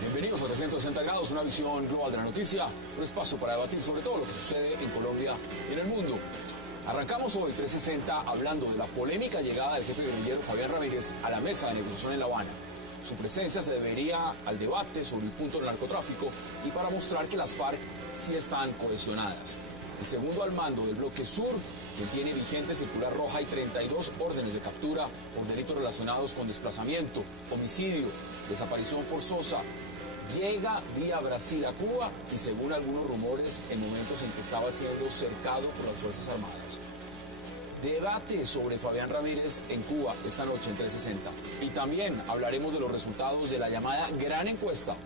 Bienvenidos a 360 grados, una visión global de la noticia, un espacio para debatir sobre todo lo que sucede en Colombia y en el mundo. Arrancamos hoy 360 hablando de la polémica llegada del jefe guerrillero Fabián Ramírez a la mesa de negociación en La Habana. Su presencia se debería al debate sobre el punto del narcotráfico y para mostrar que las FARC sí están cohesionadas. El segundo al mando del bloque sur, quien tiene vigente circular roja y 32 órdenes de captura por delitos relacionados con desplazamiento, homicidio, desaparición forzosa, llega vía Brasil a Cuba y según algunos rumores en momentos en que estaba siendo cercado por las Fuerzas Armadas. Debate sobre Fabián Ramírez en Cuba esta noche en 360. Y también hablaremos de los resultados de la llamada gran encuesta.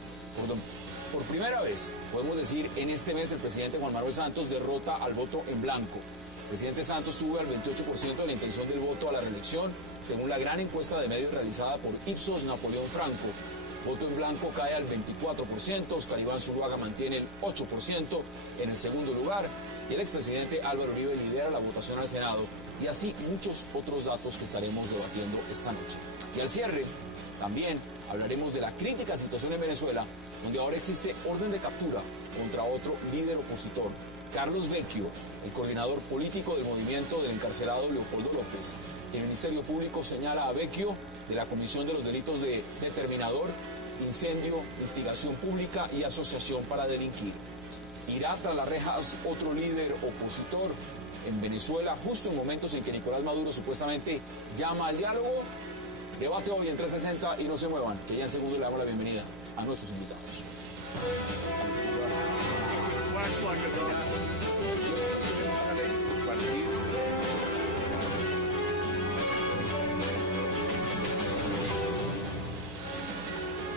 Por primera vez, podemos decir, en este mes el presidente Juan Manuel Santos derrota al voto en blanco. El presidente Santos sube al 28% de la intención del voto a la reelección, según la gran encuesta de medios realizada por Ipsos Napoleón Franco. Voto en blanco cae al 24%, Oscar Iván Zuluaga mantiene el 8% en el segundo lugar y el expresidente Álvaro Uribe lidera la votación al Senado y así muchos otros datos que estaremos debatiendo esta noche. Y al cierre, también hablaremos de la crítica situación en Venezuela, donde ahora existe orden de captura contra otro líder opositor, Carlos Vecchio, el coordinador político del movimiento del encarcelado Leopoldo López. El Ministerio Público señala a Vecchio de la comisión de los delitos de determinador, incendio, instigación pública y asociación para delinquir. Irá tras las rejas otro líder opositor en Venezuela, justo en momentos en que Nicolás Maduro supuestamente llama al diálogo. Debate hoy en 360 y no se muevan, que ya en segundo le damos la bienvenida a nuestros invitados.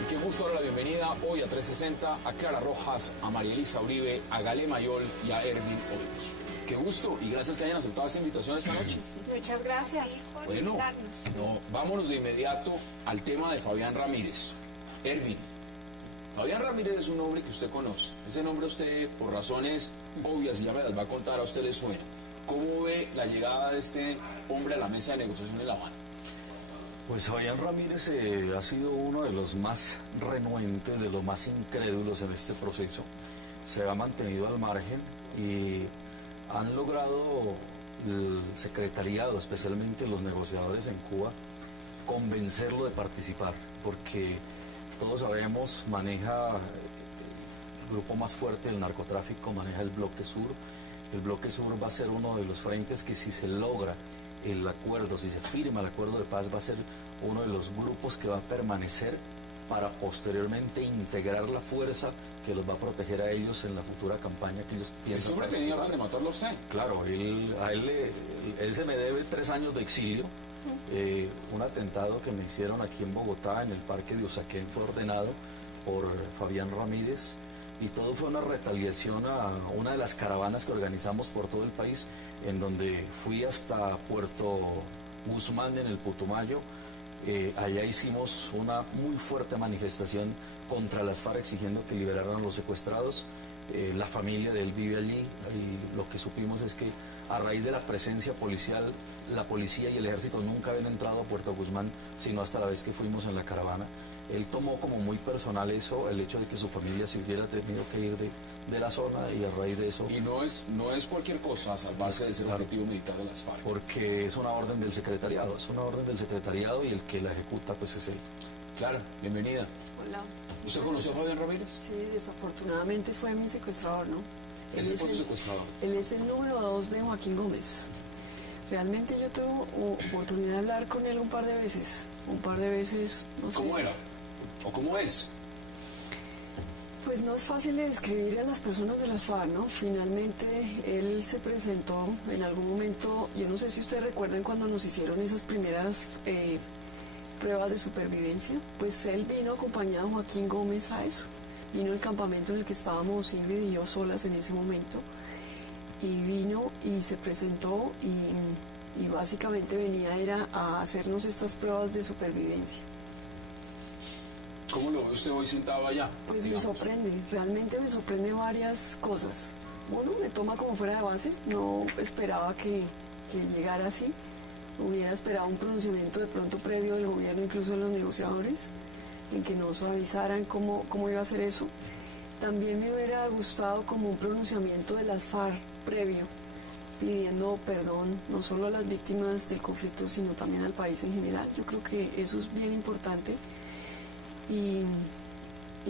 Y qué gusto dar la bienvenida hoy a 360 a Clara Rojas, a María Elisa Uribe, a Galé Mayol y a Ervin Hoyos. Qué gusto y gracias que hayan aceptado esta invitación esta noche. Muchas gracias por invitarnos. Vámonos de inmediato al tema de Fabián Ramírez. Ervin, Fabián Ramírez es un nombre que usted conoce. Ese nombre a usted, por razones obvias, y ya me las va a contar, a usted le suena. ¿Cómo ve la llegada de este hombre a la mesa de negociación en La Habana? Pues Fabián Ramírez ha sido uno de los más renuentes, de los más incrédulos en este proceso. Se ha mantenido al margen y han logrado el secretariado, especialmente los negociadores en Cuba, convencerlo de participar, porque todos sabemos, maneja el grupo más fuerte del narcotráfico, maneja el Bloque Sur. El Bloque Sur va a ser uno de los frentes que, si se logra el acuerdo, si se firma el acuerdo de paz, va a ser uno de los grupos que va a permanecer para posteriormente integrar la fuerza que los va a proteger a ellos en la futura campaña que ellos piensan. ¿El hombre tenía plan de matarlo a usted? Claro, él se me debe 3 años de exilio. Un atentado que me hicieron aquí en Bogotá, en el parque de Usaquén, fue ordenado por Fabián Ramírez y todo fue una retaliación a una de las caravanas que organizamos por todo el país, en donde fui hasta Puerto Guzmán en el Putumayo. Allá hicimos una muy fuerte manifestación contra las FARC exigiendo que liberaran a los secuestrados. La familia de él vive allí y lo que supimos es que a raíz de la presencia policial, la policía y el ejército nunca habían entrado a Puerto Guzmán, sino hasta la vez que fuimos en la caravana. Él tomó como muy personal eso, el hecho de que su familia se hubiera tenido que ir de la zona, y a raíz de eso... Y no es cualquier cosa salvarse de ser objetivo militar de las FARC. Porque es una orden del secretariado, y el que la ejecuta pues es él. Claro, bienvenida. Hola. ¿Usted conoció a Fabián Ramírez? Sí, desafortunadamente fue mi secuestrador, ¿no? ¿Ese fue su secuestrador? Él es el número 2 de Joaquín Gómez. Realmente yo tuve oportunidad de hablar con él un par de veces, no sé. ¿Cómo era? ¿O cómo es? Pues no es fácil de describir a las personas de las FARC, ¿no? Finalmente él se presentó en algún momento, yo no sé si ustedes recuerdan cuando nos hicieron esas primeras pruebas de supervivencia, pues él vino acompañado a Joaquín Gómez a eso. Vino al campamento en el que estábamos Ingrid y yo solas en ese momento, y vino y se presentó y básicamente era a hacernos estas pruebas de supervivencia. ¿Cómo lo ve usted hoy sentado allá? Pues digamos? me sorprende, realmente me sorprende varias cosas. bueno, me toma como fuera de base. No esperaba que llegara así. Hubiera esperado un pronunciamiento de pronto previo del gobierno, incluso de los negociadores, en que nos avisaran cómo iba a ser eso. También me hubiera gustado como un pronunciamiento de las FARC previo, pidiendo perdón no solo a las víctimas del conflicto, sino también al país en general. Yo creo que eso es bien importante. Y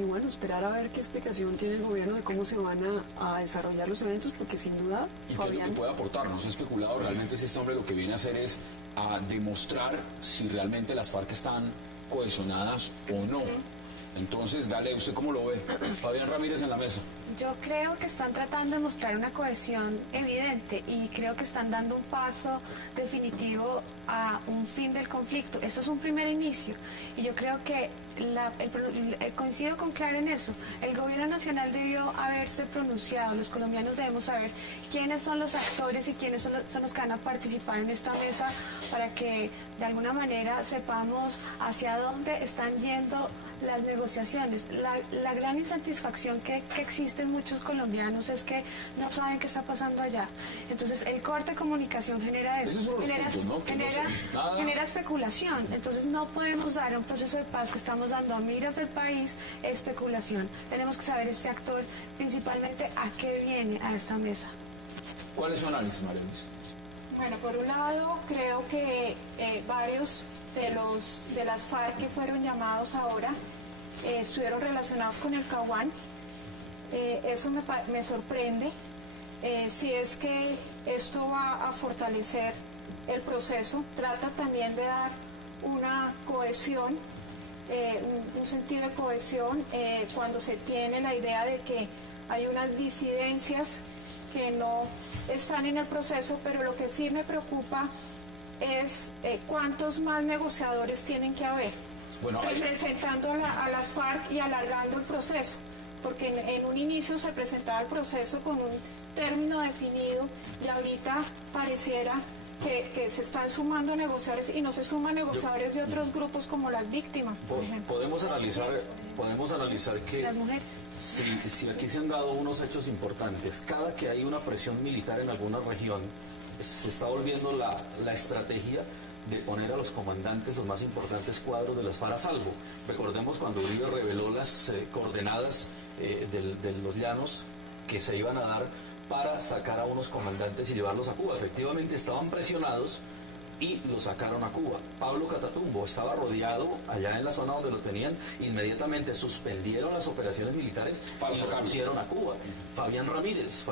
bueno, esperar a ver qué explicación tiene el gobierno de cómo se van a desarrollar los eventos, porque sin duda, ¿Y Fabián, qué es lo que puede aportar? No se ha especulado realmente si este hombre lo que viene a hacer es a demostrar si realmente las FARC están cohesionadas o no. Entonces, Gale, ¿usted cómo lo ve? Fabián Ramírez en la mesa. Yo creo que están tratando de mostrar una cohesión evidente y creo que están dando un paso definitivo a un fin del conflicto. Eso es un primer inicio y yo creo que coincido con Clara en eso. El gobierno nacional debió haberse pronunciado. Los colombianos debemos saber quiénes son los actores y quiénes son los que van a participar en esta mesa para que de alguna manera sepamos hacia dónde están yendo las negociaciones. La gran insatisfacción que existe en muchos colombianos es que no saben qué está pasando allá. Entonces el corte de comunicación genera eso, genera especulación. Entonces no podemos dar a un proceso de paz que estamos dando a miras del país especulación. Tenemos que saber este actor principalmente a qué viene a esta mesa. ¿Cuál es su análisis, María Luisa? Bueno, por un lado creo que varios de las FARC que fueron llamados ahora estuvieron relacionados con el Caguán. Eso me sorprende. Si es que esto va a fortalecer el proceso, trata también de dar una cohesión, un sentido de cohesión cuando se tiene la idea de que hay unas disidencias que no están en el proceso, pero lo que sí me preocupa es cuántos más negociadores tienen que haber, representando a las FARC y alargando el proceso, porque en un inicio se presentaba el proceso con un término definido y ahorita pareciera que se están sumando negociadores y no se suman negociadores de otros grupos como las víctimas, por ejemplo. Podemos analizar que Las mujeres. si aquí se han dado unos hechos importantes, cada que hay una presión militar en alguna región, se está volviendo la estrategia de poner a los comandantes, los más importantes cuadros de las FARC a salvo. Recordemos cuando Uribe reveló las coordenadas de los llanos que se iban a dar para sacar a unos comandantes y llevarlos a Cuba. Efectivamente estaban presionados y lo sacaron a Cuba. Pablo Catatumbo estaba rodeado allá en la zona donde lo tenían, inmediatamente suspendieron las operaciones militares y lo pusieron a Cuba. Fabián Ramírez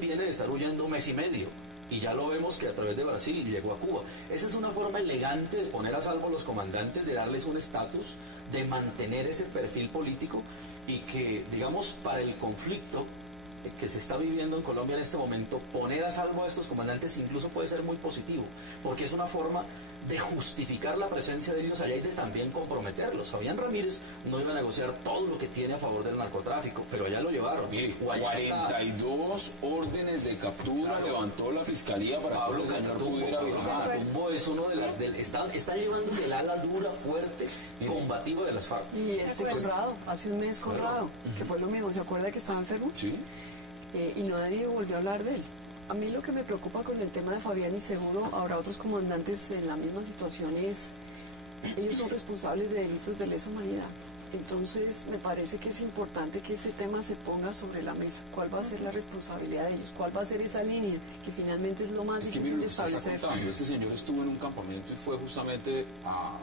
viene de estar huyendo un mes y medio y ya lo vemos que a través de Brasil llegó a Cuba. Esa es una forma elegante de poner a salvo a los comandantes, de darles un estatus, de mantener ese perfil político y que, digamos, para el conflicto que se está viviendo en Colombia en este momento, poner a salvo a estos comandantes incluso puede ser muy positivo, porque es una forma de justificar la presencia de ellos allá y de también comprometerlos. Fabián Ramírez no iba a negociar todo lo que tiene a favor del narcotráfico, pero allá lo llevaron. Mire, 42 órdenes de captura levantó la fiscalía para que este señor pudiera viajar. Catatumbo es uno de las... está llevándose el ala dura, fuerte, combativa de las FARC. y Conrado, hace un mes Conrado, que fue lo mismo, ¿se acuerda que estaba enfermo? Sí. Y no nadie volvió a hablar de él. A mí lo que me preocupa con el tema de Fabián, y seguro habrá otros comandantes en la misma situación, es ellos son responsables de delitos de lesa humanidad. Entonces me parece que es importante que ese tema se ponga sobre la mesa. ¿Cuál va a ser la responsabilidad de ellos? ¿Cuál va a ser esa línea? Que finalmente es lo más Es que difícil mire, de usted está establecer. contando, este señor estuvo en un campamento y fue justamente a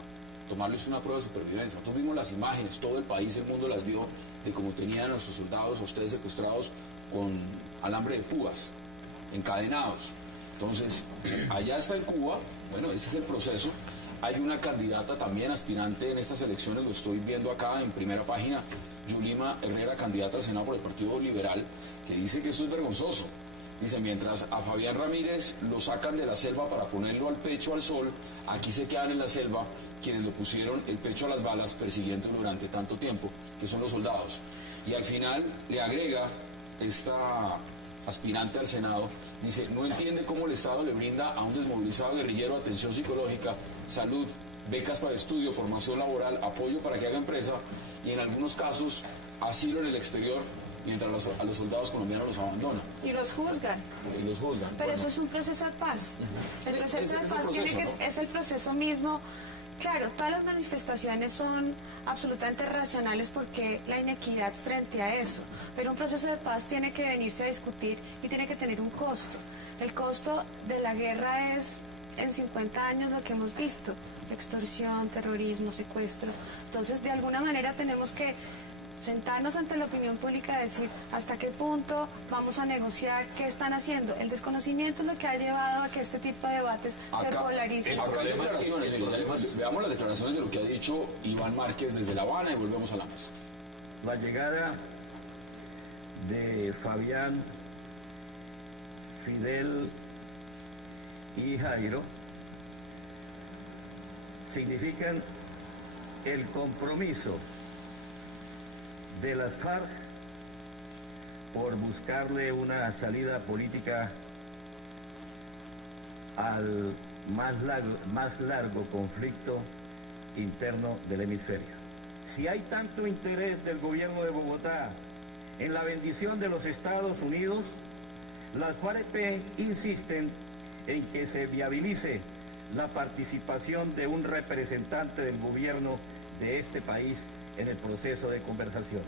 tomarles una prueba de supervivencia. Nosotros vimos las imágenes, todo el país, el mundo las vio, de cómo tenían a sus soldados, a ustedes secuestrados con alambre de púas, encadenados. Entonces, allá está en Cuba, bueno, este es el proceso. Hay una candidata también aspirante en estas elecciones, lo estoy viendo acá en primera página, Yulima Herrera, candidata al Senado por el Partido Liberal, que dice que esto es vergonzoso. Dice, mientras a Fabián Ramírez lo sacan de la selva para ponerlo al pecho al sol, aquí se quedan en la selva quienes le pusieron el pecho a las balas persiguiéndolo durante tanto tiempo, que son los soldados. Y al final le agrega esta aspirante al Senado, dice, no entiende cómo el Estado le brinda a un desmovilizado guerrillero atención psicológica, salud, becas para estudio, formación laboral, apoyo para que haga empresa y en algunos casos asilo en el exterior mientras a los soldados colombianos los abandonan Y los juzgan. y los juzgan. Pero Bueno, eso es un proceso de paz. El proceso Es de el paz proceso, ¿no? es el proceso mismo. Claro, todas las manifestaciones son absolutamente racionales porque la inequidad frente a eso. Pero un proceso de paz tiene que venirse a discutir y tiene que tener un costo. El costo de la guerra es en 50 años lo que hemos visto. Extorsión, terrorismo, secuestro. Entonces, de alguna manera tenemos que sentarnos ante la opinión pública y decir hasta qué punto vamos a negociar, qué están haciendo. El desconocimiento es lo que ha llevado a que este tipo de debates se polaricen. acá hay problema es que- declaraciones, el mire, problema es- veamos las declaraciones de lo que ha dicho Iván Márquez desde La Habana y volvemos a la mesa. La llegada de Fabián, Fidel y Jairo significan el compromiso de las FARC por buscarle una salida política al más largo conflicto interno del hemisferio. Si hay tanto interés del gobierno de Bogotá en la bendición de los Estados Unidos, las FARC insisten en que se viabilice la participación de un representante del gobierno de este país en el proceso de conversaciones.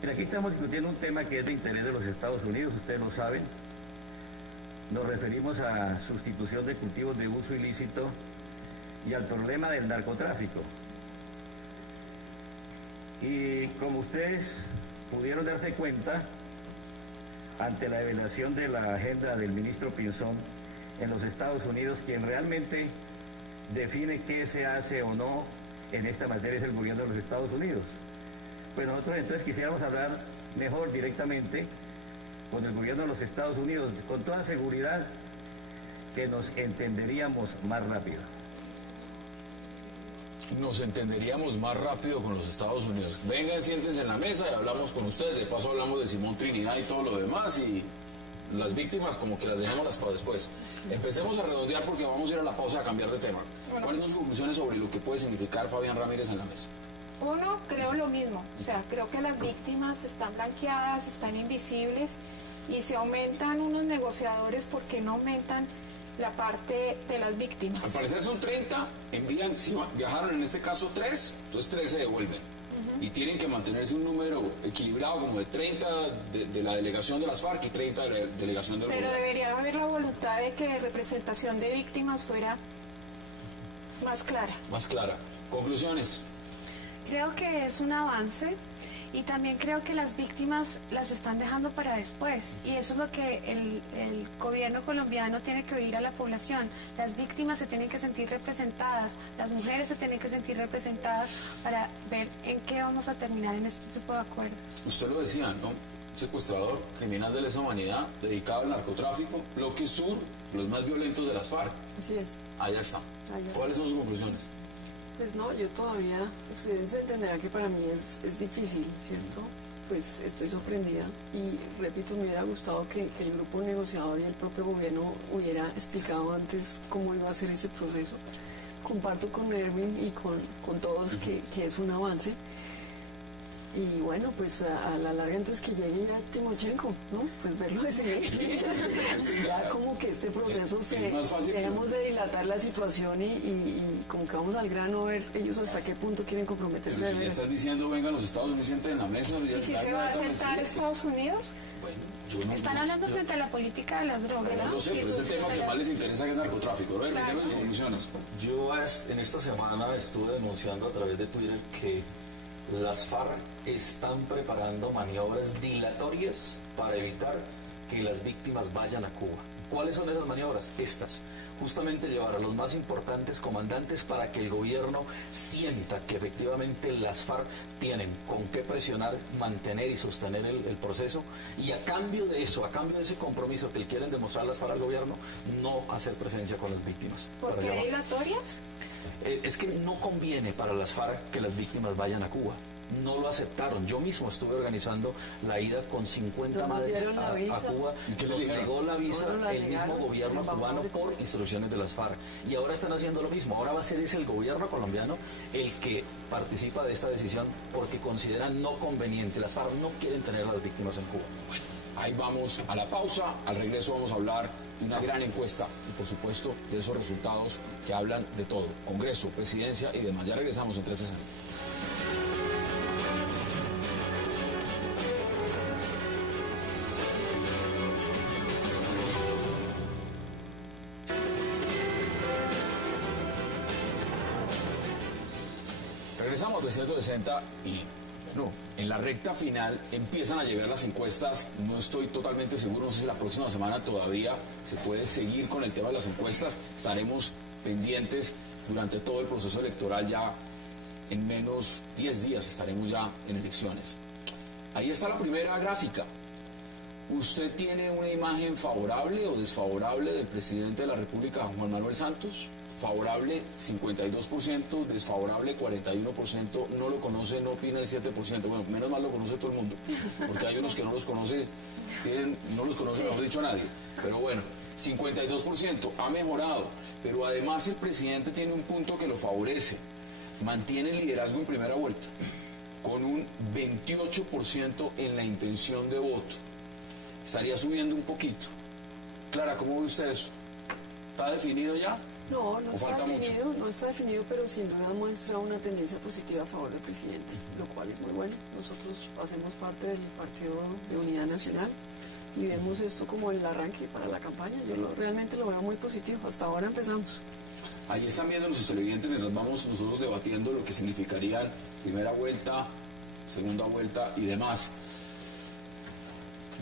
Mira, aquí estamos discutiendo un tema que es de interés de los Estados Unidos, ustedes lo saben. Nos referimos a sustitución de cultivos de uso ilícito y al problema del narcotráfico. Y como ustedes pudieron darse cuenta, ante la revelación de la agenda del ministro Pinzón, en los Estados Unidos, quien realmente define qué se hace o no en esta materia es el gobierno de los Estados Unidos. Pues nosotros entonces quisiéramos hablar mejor directamente con el gobierno de los Estados Unidos, con toda seguridad que nos entenderíamos más rápido. Nos entenderíamos más rápido con los Estados Unidos. Vengan, siéntense en la mesa y hablamos con ustedes. De paso hablamos de Simón Trinidad y todo lo demás y las víctimas como que las dejemos para después. Empecemos a redondear porque vamos a ir a la pausa a cambiar de tema. ¿Cuáles son sus conclusiones sobre lo que puede significar Fabián Ramírez en la mesa? Uno, creo lo mismo. O sea, creo que las víctimas están blanqueadas, están invisibles y se aumentan unos negociadores porque no aumentan la parte de las Al víctimas. parecer son 30, envían, si viajaron en este caso 3, entonces 3 se devuelven. Y tienen que mantenerse un número equilibrado como de 30 de la delegación de las FARC y 30 de la delegación del Pero gobierno. debería haber la voluntad de que representación de víctimas fuera más clara. Más clara. Conclusiones. Creo que es un avance y también creo que las víctimas las están dejando para después y eso es lo que el gobierno colombiano tiene que oír a la población. Las víctimas se tienen que sentir representadas, las mujeres se tienen que sentir representadas para ver en qué vamos a terminar en este tipo de acuerdos. Usted lo decía, ¿no? Secuestrador, criminal de lesa humanidad, dedicado al narcotráfico, bloque sur, los más violentos de las FARC. Así es. Allá está. Allá está. ¿Cuáles son sus conclusiones? Pues no, yo todavía, ustedes entenderán que para mí es difícil, ¿cierto? Pues estoy sorprendida y repito, me hubiera gustado que el grupo negociador y el propio gobierno hubiera explicado antes cómo iba a ser ese proceso. Comparto con Erwin y con todos que es un avance. Y bueno, pues a la larga entonces que llegue ya Timochenko, ¿no? Pues verlo decidir. Ya como que este proceso Es más fácil que- dejemos de dilatar la situación y como que vamos al grano a ver ellos hasta qué punto quieren comprometerse Pero a si ver ya eso. están diciendo, vengan los Estados Unidos, sienten en la mesa. ¿Y si se va a sentar Estados Unidos? Bueno, yo no, Están hablando frente a la política de las drogas, ¿no? No sé, pero es el tema que más les interesa, que es narcotráfico. A ver, Claro. tenemos sus conclusiones. Yo en esta semana estuve denunciando a través de Twitter que las FARC están preparando maniobras dilatorias para evitar que las víctimas vayan a Cuba. ¿Cuáles son esas maniobras? Estas. Justamente llevar a los más importantes comandantes para que el gobierno sienta que efectivamente las FARC tienen con qué presionar, mantener y sostener el proceso y a cambio de eso, a cambio de ese compromiso que le quieren demostrar las FARC al gobierno, no hacer presencia con las víctimas. ¿Por Para qué llamar. dilatorias? Es que no conviene para las FARC que las víctimas vayan a Cuba. no lo aceptaron. Yo mismo estuve organizando la ida con 50 ¿No nos madres dieron la a visa? Cuba. ¿Y qué les Nos dijeron? negó la visa No nos la el mismo negaron. gobierno Vamos cubano de- por instrucciones de las FARC. Y ahora están haciendo lo mismo. Ahora va a ser el gobierno colombiano el que participa de esta decisión porque consideran no conveniente. Las FARC no quieren tener a las víctimas en Cuba. Ahí vamos a la pausa. Al regreso vamos a hablar de una gran encuesta y, por supuesto, de esos resultados que hablan de todo. Congreso, presidencia y demás. Ya regresamos en 360. Regresamos a 360 y, bueno, en la recta final empiezan a llegar las encuestas. No estoy totalmente seguro, no sé si la próxima semana todavía se puede seguir con el tema de las encuestas. Estaremos pendientes durante todo el proceso electoral. Ya en menos 10 días estaremos ya en elecciones. Ahí está la primera gráfica. ¿Usted tiene una imagen favorable o desfavorable del presidente de la República, Juan Manuel Santos? Favorable 52%, desfavorable 41%, no lo conoce, no opina el 7%. Bueno, menos mal lo conoce todo el mundo, porque hay unos que no los conoce, no los conoce, mejor dicho, nadie. Pero bueno, 52% ha mejorado, pero además el presidente tiene un punto que lo favorece. Mantiene el liderazgo en primera vuelta, con un 28% en la intención de voto. Estaría subiendo un poquito. Clara, ¿cómo ve usted eso? ¿Está definido ya? No, no ¿O está falta definido, no está definido, pero sin duda muestra una tendencia positiva a favor del presidente, lo cual es muy bueno. Nosotros hacemos parte del Partido de Unidad Nacional y vemos esto como el arranque para la campaña. Yo realmente lo veo muy positivo. Hasta ahora empezamos. Ahí están viendo los televidentes mientras vamos nosotros debatiendo lo que significarían primera vuelta, segunda vuelta y demás.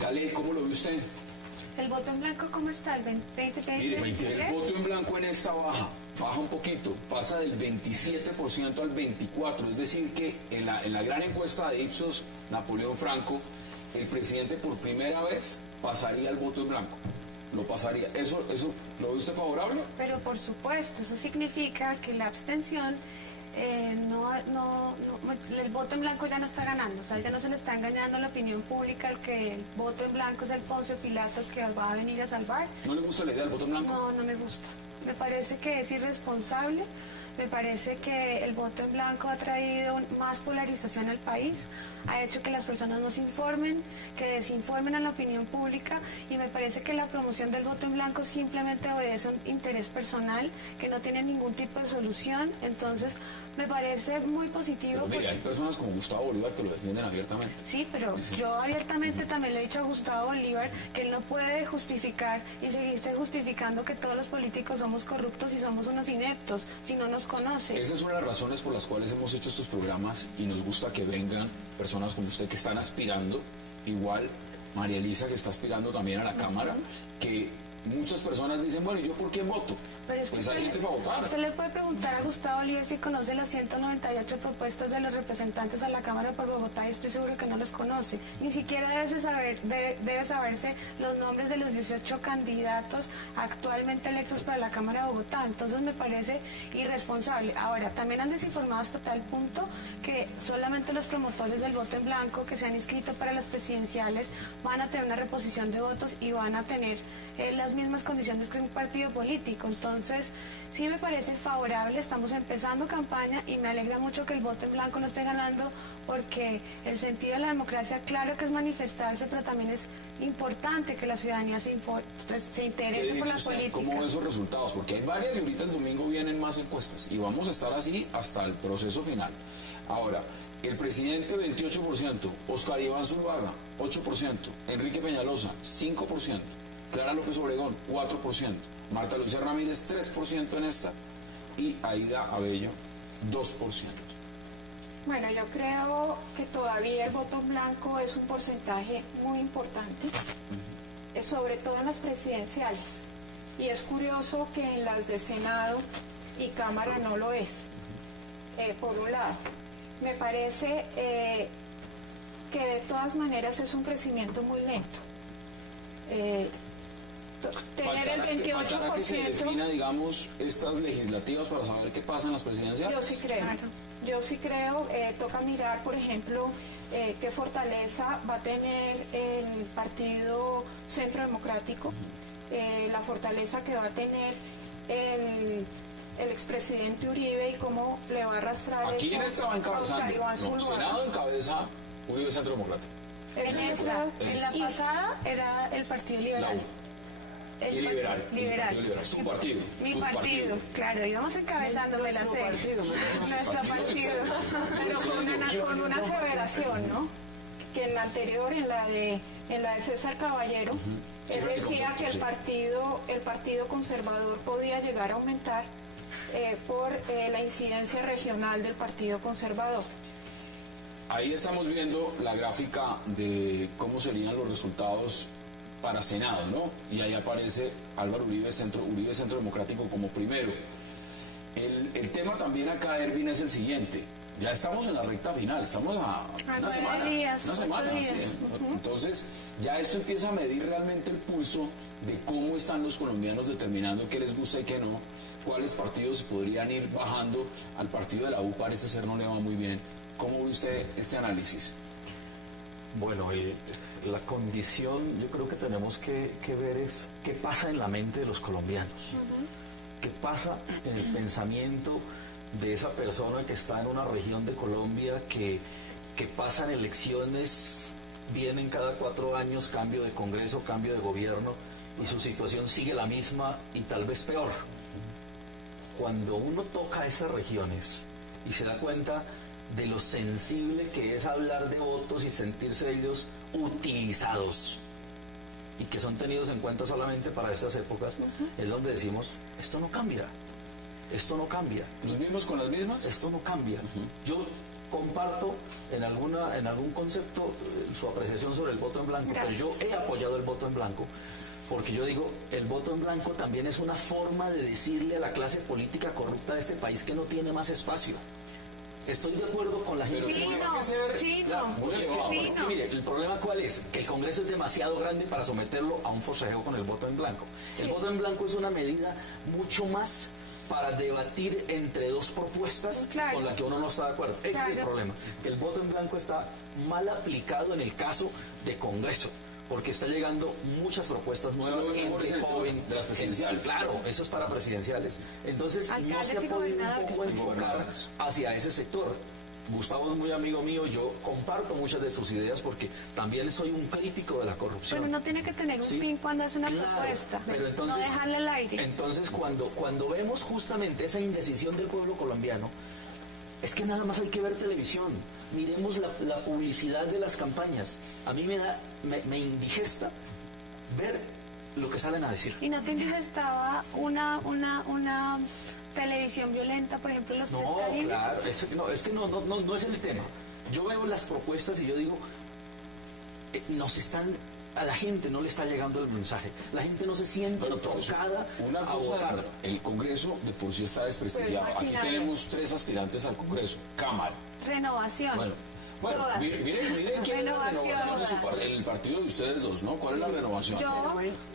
Gale, ¿cómo lo ve usted? ¿El voto en blanco cómo está? ¿El 20, Mire, 23? el voto en blanco en esta baja un poquito, pasa del 27% al 24%, es decir que en la gran encuesta de Ipsos, Napoleón Franco, el presidente por primera vez pasaría el voto en blanco. Lo pasaría. ¿Eso lo ve usted favorable? Pero por supuesto, eso significa que la abstención, el voto en blanco ya no está ganando, o sea, ya no se le está engañando a la opinión pública el que el voto en blanco es el Poncio Pilatos que va a venir a salvar. ¿No le gusta la idea del voto en blanco? No, no me gusta. Me parece que es irresponsable. Me parece que el voto en blanco ha traído más polarización al país, ha hecho que las personas no se informen, que desinformen a la opinión pública, y me parece que la promoción del voto en blanco simplemente obedece a un interés personal que no tiene ningún tipo de solución. Entonces me parece muy positivo. Pero mire, hay personas como Gustavo Bolívar que lo defienden abiertamente. Sí, pero Sí. yo abiertamente también le he dicho a Gustavo Bolívar que él no puede justificar y seguirse justificando que todos los políticos somos corruptos y somos unos ineptos, si no nos conoce. Esa es una de las razones por las cuales hemos hecho estos programas y nos gusta que vengan personas como usted que están aspirando, igual María Elisa que está aspirando también a la Cámara, que muchas personas dicen, bueno, ¿y yo por qué voto? Pero es que Pues hay gente para votar. usted le puede preguntar a Gustavo Bolívar si conoce las 198 propuestas de los representantes a la Cámara por Bogotá y estoy seguro que no los conoce. Ni siquiera debe saberse los nombres de los 18 candidatos actualmente electos para la Cámara de Bogotá. Entonces me parece irresponsable. Ahora, también han desinformado hasta tal punto que solamente los promotores del voto en blanco que se han inscrito para las presidenciales van a tener una reposición de votos y van a tener las mismas condiciones que un partido político. Entonces, sí me parece favorable, estamos empezando campaña y me alegra mucho que el voto en blanco no esté ganando, porque el sentido de la democracia, claro que es manifestarse, pero también es importante que la ciudadanía se ¿Qué interese por dice la usted? política. ¿Cómo ve esos resultados? Porque hay varias y ahorita el domingo vienen más encuestas y vamos a estar así hasta el proceso final. Ahora, el presidente 28%, Oscar Iván Zuluaga 8%, Enrique Peñalosa 5%, Clara López Obregón 4%, Marta Lucía Ramírez 3% en esta y Aida Abello 2%. Bueno, yo creo que todavía el voto en blanco es un porcentaje muy importante, sobre todo en las presidenciales. Y es curioso que en las de Senado y Cámara no lo es, por un lado. Me parece que de todas maneras es un crecimiento muy lento. Tener el ¿Faltará que se 28%, defina, digamos, estas legislativas para saber qué pasa en las presidenciales? yo sí creo. Claro. yo sí creo, toca mirar, por ejemplo, qué fortaleza va a tener el Partido Centro Democrático, la fortaleza que va a tener el expresidente Uribe y cómo le va a arrastrar. ¿A quién estaba encabezando? No, Senado encabeza Uribe Centro Democrático. En la pasada era el Partido Liberal. Y liberal. Su partido. Mi partido, claro, íbamos encabezando de la serie. Nuestro partido. Pero con una aseveración, ¿no? Que en la anterior, en la de César Caballero, él decía que el partido conservador podía llegar a aumentar por la incidencia regional del Partido Conservador. Ahí estamos viendo la gráfica de cómo serían los resultados para Senado, ¿no? Y ahí aparece Álvaro Uribe Centro Democrático como primero. El tema también acá, Ervin, es el siguiente. Ya estamos en la recta final, estamos a una semana. ¿Sí? Entonces, ya esto empieza a medir realmente el pulso de cómo están los colombianos determinando qué les gusta y qué no, cuáles partidos podrían ir bajando. Al partido de la U parece ser no le va muy bien. ¿Cómo ve usted este análisis? Bueno, la condición, yo creo que tenemos que ver es qué pasa en la mente de los colombianos, qué pasa en el pensamiento de esa persona que está en una región de Colombia que pasan elecciones, vienen cada 4 años, cambio de Congreso, cambio de gobierno, y su situación sigue la misma y tal vez peor. Cuando uno toca esas regiones y se da cuenta de lo sensible que es hablar de votos y sentirse ellos utilizados y que son tenidos en cuenta solamente para estas épocas, es donde decimos, esto no cambia. Esto no cambia. ¿Los mismos con las mismas? Esto no cambia. Yo comparto en algún concepto su apreciación sobre el voto en blanco, pero yo he apoyado el voto en blanco porque yo digo, el voto en blanco también es una forma de decirle a la clase política corrupta de este país que no tiene más espacio. Estoy de acuerdo con la gente. Mire, el problema cuál es, que el Congreso es demasiado grande para someterlo a un forcejeo con el voto en blanco. El voto en blanco es una medida mucho más para debatir entre dos propuestas con la que uno no está de acuerdo. Ese es el problema, que el voto en blanco está mal aplicado en el caso de Congreso, porque está llegando muchas propuestas nuevas, gente joven, de las presidenciales. Claro, eso es para presidenciales. Entonces no se ha podido un poco enfocar hacia ese sector. Gustavo es muy amigo mío, yo comparto muchas de sus ideas porque también soy un crítico de la corrupción. Pero uno tiene que tener un fin cuando hace una propuesta, pero entonces, no dejarle al aire. Entonces cuando vemos justamente esa indecisión del pueblo colombiano, es que nada más hay que ver televisión, miremos la publicidad de las campañas. A mí me indigesta ver lo que salen a decir. ¿Y no te indigestaba una televisión violenta, por ejemplo, los pescadines? No, claro, es que no es el tema. Yo veo las propuestas y yo digo, a la gente no le está llegando el mensaje, la gente no se siente tocada a votar. El Congreso de por sí está desprestigiado. Aquí tenemos 3 aspirantes al Congreso, Cámara. Renovación. Bueno, miren quién es la renovación en el partido de ustedes dos, ¿no? ¿Cuál es la renovación?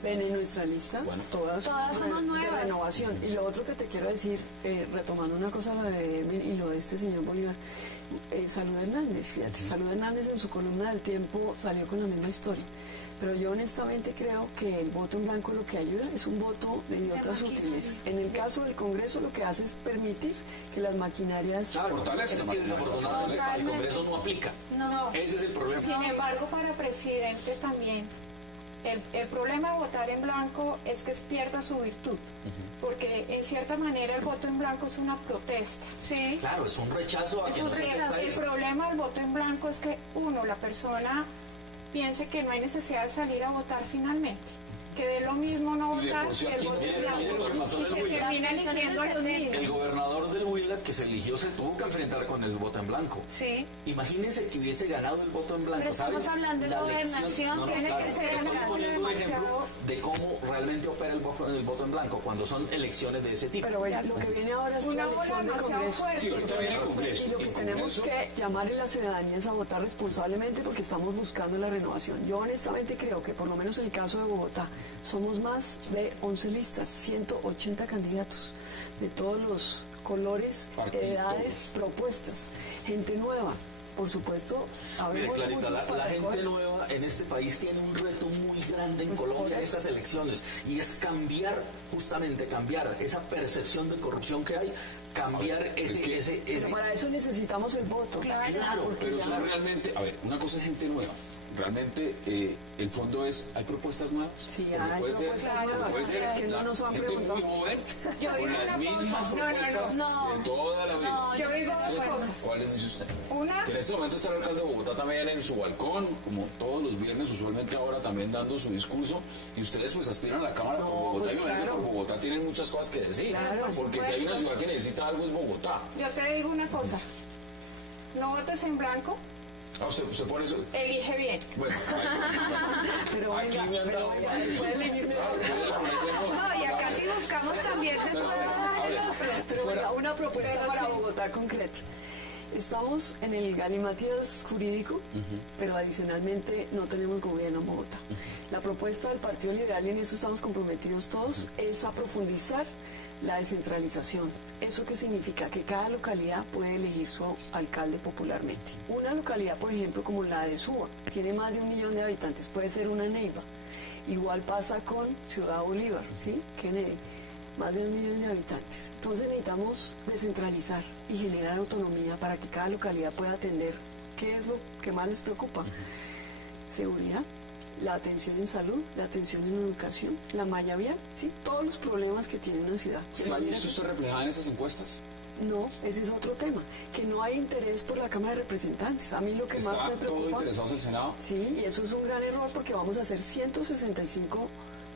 Ven en nuestra lista, todas somos nuevas. De renovación. Y lo otro que te quiero decir, retomando una cosa, la de Erwin y lo de este señor Bolívar, Salud Hernández, fíjate, Salud Hernández en su columna del Tiempo salió con la misma historia. Pero yo honestamente creo que el voto en blanco lo que ayuda es un voto de idiotas útiles. En el caso del Congreso lo que hace es permitir que las maquinarias... Fortalece la maquinaria. Desafortunadamente el Congreso no aplica. No. Ese es el problema. Sin embargo, para presidente también, el problema de votar en blanco es que pierda su virtud. Porque en cierta manera el voto en blanco es una protesta. Sí. Claro, es un rechazo a que no se acepta eso. El problema del voto en blanco es que la persona piense que no hay necesidad de salir a votar finalmente, que de lo mismo no votar que el voto en blanco, y se termina eligiendo a los mismos. El gobernador del Huila que se eligió se tuvo que enfrentar con el voto en blanco. Sí. Imagínense que hubiese ganado el voto en blanco. Pero estamos hablando de gobernación, tiene que ser... Estoy poniendo un ejemplo de cómo realmente opera el voto en blanco cuando son elecciones de ese tipo. Pero bueno, lo que viene ahora es la elección del Congreso. Sí, ahorita viene el Congreso. Y lo que tenemos que llamarle a la ciudadanía es a votar responsablemente porque estamos buscando la renovación. Yo honestamente creo que por lo menos en el caso de Bogotá, Somos más de 11 listas, 180 candidatos de todos los colores, Partidos. edades, propuestas, gente nueva. Por supuesto, Mire, habemos Clarita, muchos la para gente recoger. nueva en este país tiene un reto muy grande en Pues Colombia por en eso. estas elecciones, y es cambiar, justamente cambiar esa percepción de corrupción que hay, cambiar Pero para eso necesitamos el voto. Claro, porque Pero ya- son realmente, a ver, una cosa es gente nueva. Realmente el fondo es, ¿hay propuestas nuevas? Sí, Porque hay puede ser, propuestas nuevas, puede ser es que no la nos han gente preguntado. muy joven, Yo con digo las una mismas cosa. propuestas No. de toda la vida. No, Yo digo dos cosas. ¿Cuáles dice usted? Una, Que en este momento está el alcalde de Bogotá también en su balcón, como todos los viernes, usualmente ahora también dando su discurso, y ustedes pues aspiran a la Cámara por No, Bogotá, pues y me imagino que claro. por Bogotá tienen muchas cosas que decir, Claro, por porque si hay una supuesto. ciudad que necesita algo es Bogotá. yo te digo una cosa. No votes en blanco, Ah, usted por eso, elige bien. bueno, Pero aquí venga, me han pero dado... venga, puede elegir mejor. No, y acá sí buscamos también de Pero, a ver, Pero fuera- venga, una propuesta Pero para sí. Bogotá concreta. Estamos en el galimatías jurídico, pero adicionalmente no tenemos gobierno en Bogotá. La propuesta del Partido Liberal, y en eso estamos comprometidos todos, es a profundizar la descentralización. ¿Eso qué significa? Que cada localidad puede elegir su alcalde popularmente. Una localidad, por ejemplo, como la de Suba, tiene más de 1 millón de habitantes, puede ser una Neiva. Igual pasa con Ciudad Bolívar, ¿sí? Kennedy, más de 2 millones de habitantes. Entonces necesitamos descentralizar y generar autonomía para que cada localidad pueda atender qué es lo que más les preocupa. Seguridad, la atención en salud, la atención en educación, la malla vial, ¿sí? Todos los problemas que tiene una ciudad. De ¿Se ha manera visto que- usted reflejada en esas encuestas? No, ese es otro tema, que no hay interés por la Cámara de Representantes. A mí lo que más ¿Está me todo preocupa... interesados el Senado? Sí, y eso es un gran error porque vamos a hacer 165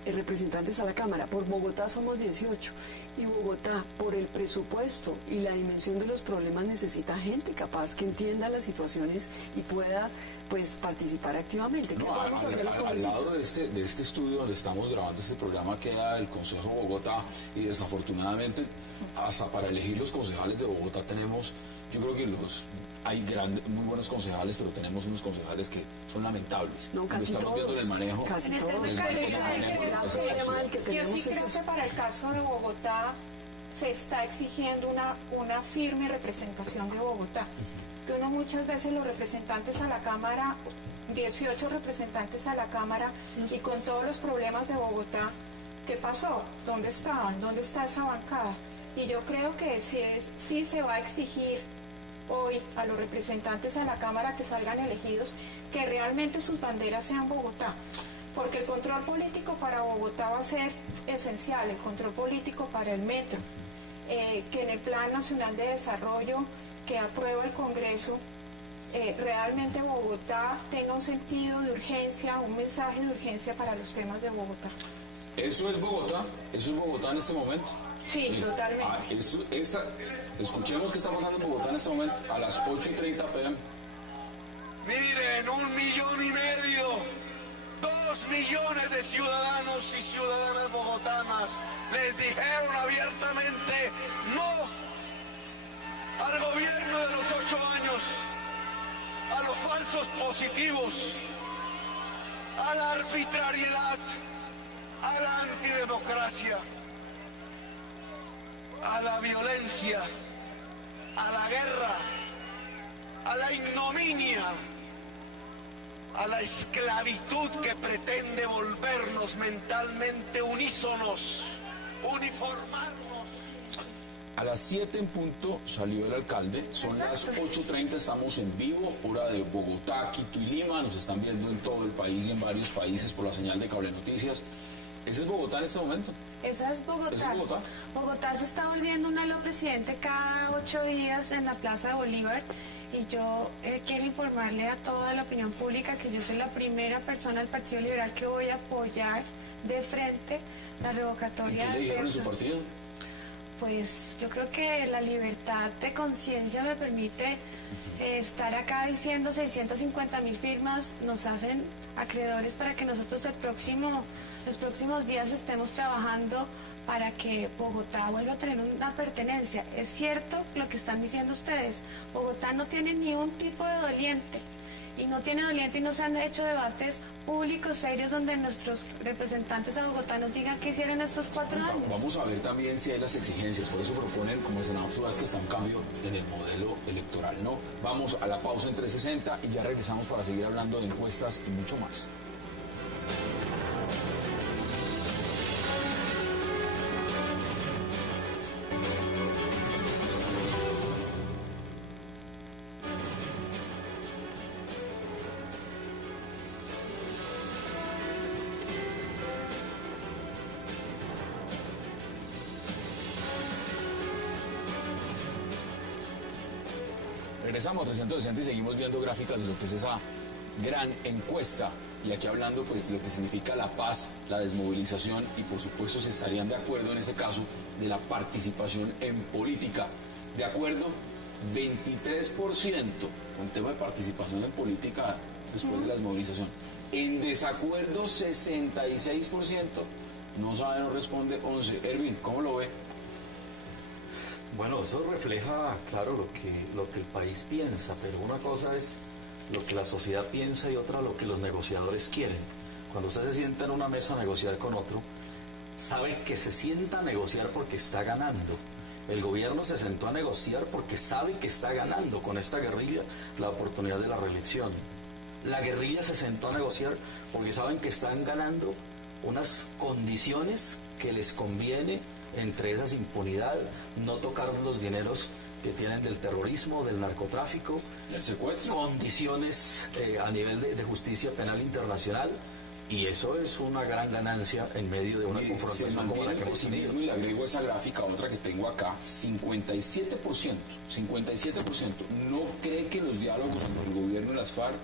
representantes a la Cámara. Por Bogotá somos 18. Y Bogotá, por el presupuesto y la dimensión de los problemas, necesita gente capaz que entienda las situaciones y pueda pues participar activamente. ¿Qué No, podemos hacer los al lado congresistas? de este estudio donde estamos grabando este programa queda el Consejo de Bogotá, y desafortunadamente hasta para elegir los concejales de Bogotá tenemos, yo creo que hay muy buenos concejales, pero tenemos unos concejales que son lamentables. No, Lo casi estamos todos. viendo en el manejo. Casi En el todos. tema del de manejo calidad, del El tema de esta problema situación. del que Yo tenemos sí es creo eso. que para el caso de Bogotá se está exigiendo una firme representación de Bogotá. Que uno muchas veces los representantes a la Cámara, 18 representantes a la Cámara, y con todos los problemas de Bogotá, ¿qué pasó? ¿Dónde estaban? ¿Dónde está esa bancada? Y yo creo que sí se va a exigir hoy a los representantes a la Cámara que salgan elegidos, que realmente sus banderas sean Bogotá. Porque el control político para Bogotá va a ser esencial, el control político para el metro, que en el Plan Nacional de Desarrollo que aprueba el Congreso, realmente Bogotá tenga un sentido de urgencia, un mensaje de urgencia para los temas de Bogotá. Eso es Bogotá en este momento. Sí, Mire, totalmente. Escuchemos qué está pasando en Bogotá en este momento, a las 8:30 p.m. Miren, 1,5 millones, 2 millones de ciudadanos y ciudadanas bogotanas les dijeron abiertamente no al gobierno de los 8 años, a los falsos positivos, a la arbitrariedad, a la antidemocracia, a la violencia, a la guerra, a la ignominia, a la esclavitud que pretende volvernos mentalmente unísonos, uniformarnos. A las 7 en punto salió el alcalde, son las 8:30, estamos en vivo, hora de Bogotá, Quito y Lima, nos están viendo en todo el país y en varios países por la señal de Cable Noticias. ¿Ese es Bogotá en este momento? Esa es Bogotá. ¿Esa es Bogotá? Bogotá se está volviendo un halo presidente cada 8 días en la Plaza de Bolívar, y yo quiero informarle a toda la opinión pública que yo soy la primera persona del Partido Liberal que voy a apoyar de frente la ¿Y revocatoria qué le dijeron en su de... partido? Pues yo creo que la libertad de conciencia me permite estar acá diciendo 650.000 firmas nos hacen acreedores para que nosotros los próximos días estemos trabajando para que Bogotá vuelva a tener una pertenencia. Es cierto lo que están diciendo ustedes, Bogotá no tiene ni un tipo de doliente. y no tiene doliente y no se han hecho debates públicos serios donde nuestros representantes a Bogotá nos digan qué hicieron estos 4 años. Vamos a ver también si hay las exigencias, por eso proponen, como el senador Suárez, que está un cambio en el modelo electoral, ¿no? Vamos a la pausa en 360 y ya regresamos para seguir hablando de encuestas y mucho más. Regresamos a 360 y seguimos viendo gráficas de lo que es esa gran encuesta. Y aquí hablando pues de lo que significa la paz, la desmovilización y por supuesto si estarían de acuerdo en ese caso de la participación en política. De acuerdo, 23% con tema de participación en política después de la desmovilización. En desacuerdo, 66%. No sabe, no responde 11%. Erwin, ¿cómo lo ve? Bueno, eso refleja, claro, lo que el país piensa, pero una cosa es lo que la sociedad piensa y otra lo que los negociadores quieren. Cuando usted se sienta en una mesa a negociar con otro, sabe que se sienta a negociar porque está ganando. El gobierno se sentó a negociar porque sabe que está ganando con esta guerrilla la oportunidad de la reelección. La guerrilla se sentó a negociar porque saben que están ganando unas condiciones que les conviene, entre esas impunidad, no tocar los dineros que tienen del terrorismo, del narcotráfico, el secuestro, condiciones a nivel de justicia penal internacional, y eso es una gran ganancia en medio de una confrontación como la que hemos tenido. Y le agrego esa gráfica, otra que tengo acá, 57% no cree que los diálogos entre el gobierno y las FARC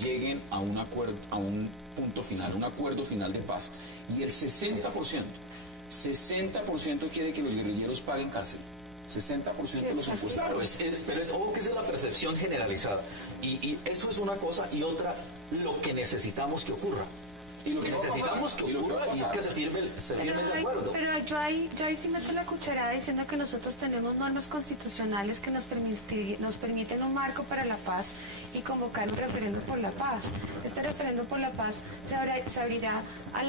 lleguen a un acuerdo, a un punto final, un acuerdo final de paz, y el 60% quiere que los guerrilleros paguen cárcel. 60% de los encuestados. Pero es obvio que esa es la percepción generalizada. Y eso es una cosa, y otra, lo que necesitamos que ocurra. Y lo que necesitamos que ocurra y es que se firme ese acuerdo. Pero yo ahí sí meto la cucharada diciendo que nosotros tenemos normas constitucionales que nos permiten un marco para la paz y convocar un referéndum por la paz. Este referéndum por la paz se abrirá a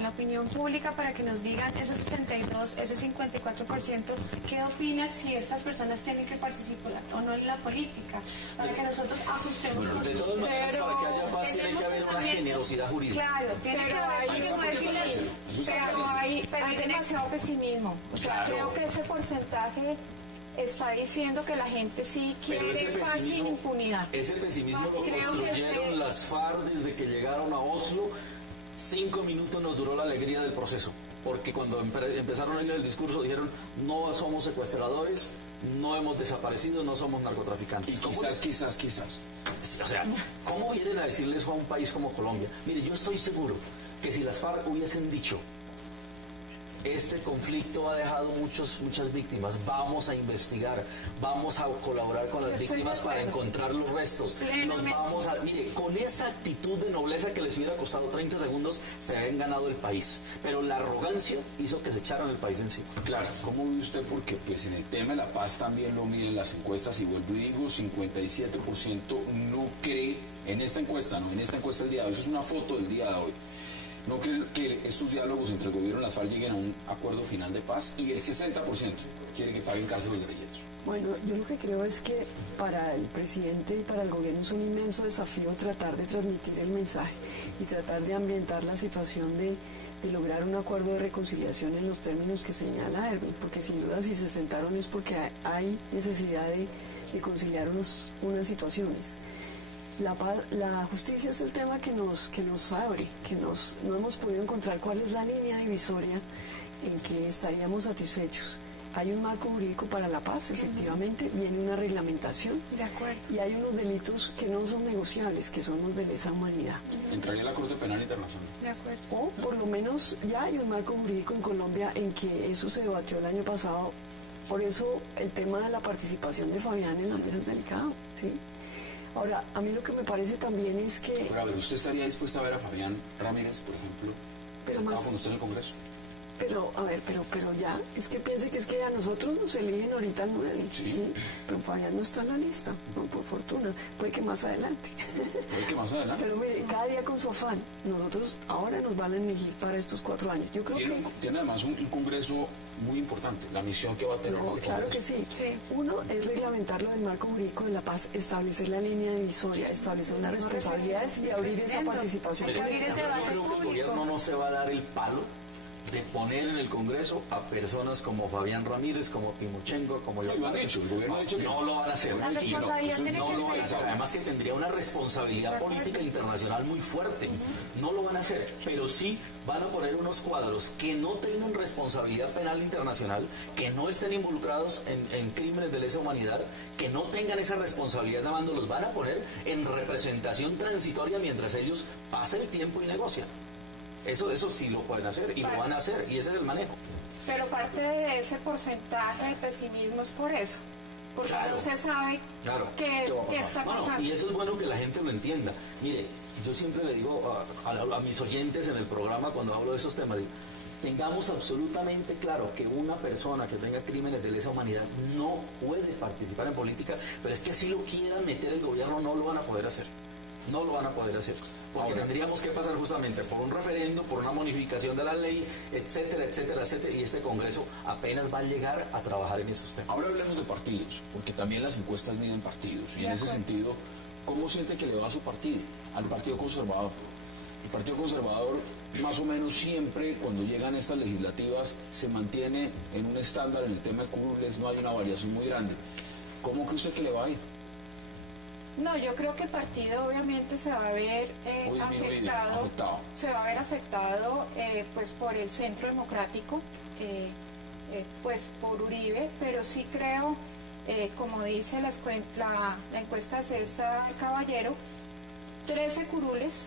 la opinión pública para que nos digan ese 62, ese 54%, qué opinan si estas personas tienen que participar o no en la política, para que nosotros ajustemos. Bueno, de todas maneras, para que haya paz tiene que haber una generosidad jurídica. Claro, tiene que haber pero hay demasiado pesimismo. O sea, creo que ese porcentaje está diciendo que la gente sí quiere paz sin impunidad. Ese pesimismo lo construyeron las FARC desde que llegaron a Oslo. 5 minutos nos duró la alegría del proceso, porque cuando empezaron ellos el discurso dijeron: no somos secuestradores, no hemos desaparecido, no somos narcotraficantes. Y quizás. O sea, ¿cómo vienen a decirle eso a un país como Colombia? Mire, yo estoy seguro que si las FARC hubiesen dicho: este conflicto ha dejado muchas víctimas, vamos a investigar, vamos a colaborar con las víctimas para encontrar los restos, mire, con esa actitud de nobleza que les hubiera costado 30 segundos, se habían ganado el país, pero la arrogancia hizo que se echaran el país encima. Claro, ¿cómo ve usted? Porque pues en el tema de la paz también lo miden las encuestas, y vuelvo y digo, 57% no cree, en esta encuesta del día de hoy, eso es una foto del día de hoy, no creen que estos diálogos entre el gobierno y las FARC lleguen a un acuerdo final de paz, y el 60% quiere que paguen cárcel los guerrilleros. Bueno, yo lo que creo es que para el presidente y para el gobierno es un inmenso desafío tratar de transmitir el mensaje y tratar de ambientar la situación de lograr un acuerdo de reconciliación en los términos que señala Erwin, porque sin duda si se sentaron es porque hay necesidad de conciliar unas situaciones. La justicia es el tema que nos abre, no hemos podido encontrar cuál es la línea divisoria en que estaríamos satisfechos. Hay un marco jurídico para la paz, efectivamente, viene una reglamentación. De acuerdo. Y hay unos delitos que no son negociables, que son los de lesa humanidad. Entraría a la Corte Penal Internacional. De acuerdo. O por lo menos ya hay un marco jurídico en Colombia en que eso se debatió el año pasado. Por eso el tema de la participación de Fabián en la mesa es delicado, ¿sí? Ahora, a mí lo que me parece también es que... Pero a ver, ¿usted estaría dispuesta a ver a Fabián Ramírez, por ejemplo, presentado con usted en el Congreso? Pero, a ver, pero ya, es que piense que es que a nosotros nos eligen ahorita el 9, ¿sí? Pero Fabián no está en la lista, no, por fortuna, puede que más adelante. Puede que más adelante. Pero mire, cada día con su afán, nosotros ahora nos van a elegir para estos 4 años. Yo creo Tiene además un congreso muy importante, la misión que va a tener ese claro congreso. que sí. Uno es reglamentar lo del marco jurídico de la paz, establecer la línea divisoria, establecer unas responsabilidades y abrir esa participación política. Yo creo que el gobierno no se va a dar el palo de poner en el Congreso a personas como Fabián Ramírez, como Timochenko, como Lo han dicho, el gobierno ha dicho que no lo van a hacer. La Y responsabilidad tiene que no lo van a ser. hacer. Además que tendría una responsabilidad política internacional muy fuerte. No lo van a hacer, pero sí van a poner unos cuadros que no tengan responsabilidad penal internacional, que no estén involucrados en crímenes de lesa humanidad, que no tengan esa responsabilidad de mando, los van a poner en representación transitoria mientras ellos pasen el tiempo y negocian. Eso sí lo pueden hacer y lo van a hacer, y ese es el manejo. Pero parte de ese porcentaje de pesimismo es por eso, porque no se sabe qué está pasando. Y eso es bueno que la gente lo entienda. Mire, yo siempre le digo a mis oyentes en el programa cuando hablo de esos temas, digo, tengamos absolutamente claro que una persona que tenga crímenes de lesa humanidad no puede participar en política, pero es que si lo quieran meter el gobierno no lo van a poder hacer. No lo van a poder hacer, porque tendríamos que pasar justamente por un referendo, por una modificación de la ley, etcétera, etcétera, etcétera, y este Congreso apenas va a llegar a trabajar en esos temas. Ahora hablemos de partidos, porque también las encuestas miden partidos, y en ese sentido, ¿cómo siente que le va a su partido, al Partido Conservador? El Partido Conservador, más o menos siempre, cuando llegan estas legislativas, se mantiene en un estándar en el tema de curules, no hay una variación muy grande. ¿Cómo cree usted que le va a ir? No, yo creo que el partido obviamente se va a ver afectado. Se va a ver afectado pues por el Centro Democrático, pues por Uribe, pero sí creo, como dice la encuesta de César Caballero, 13 curules.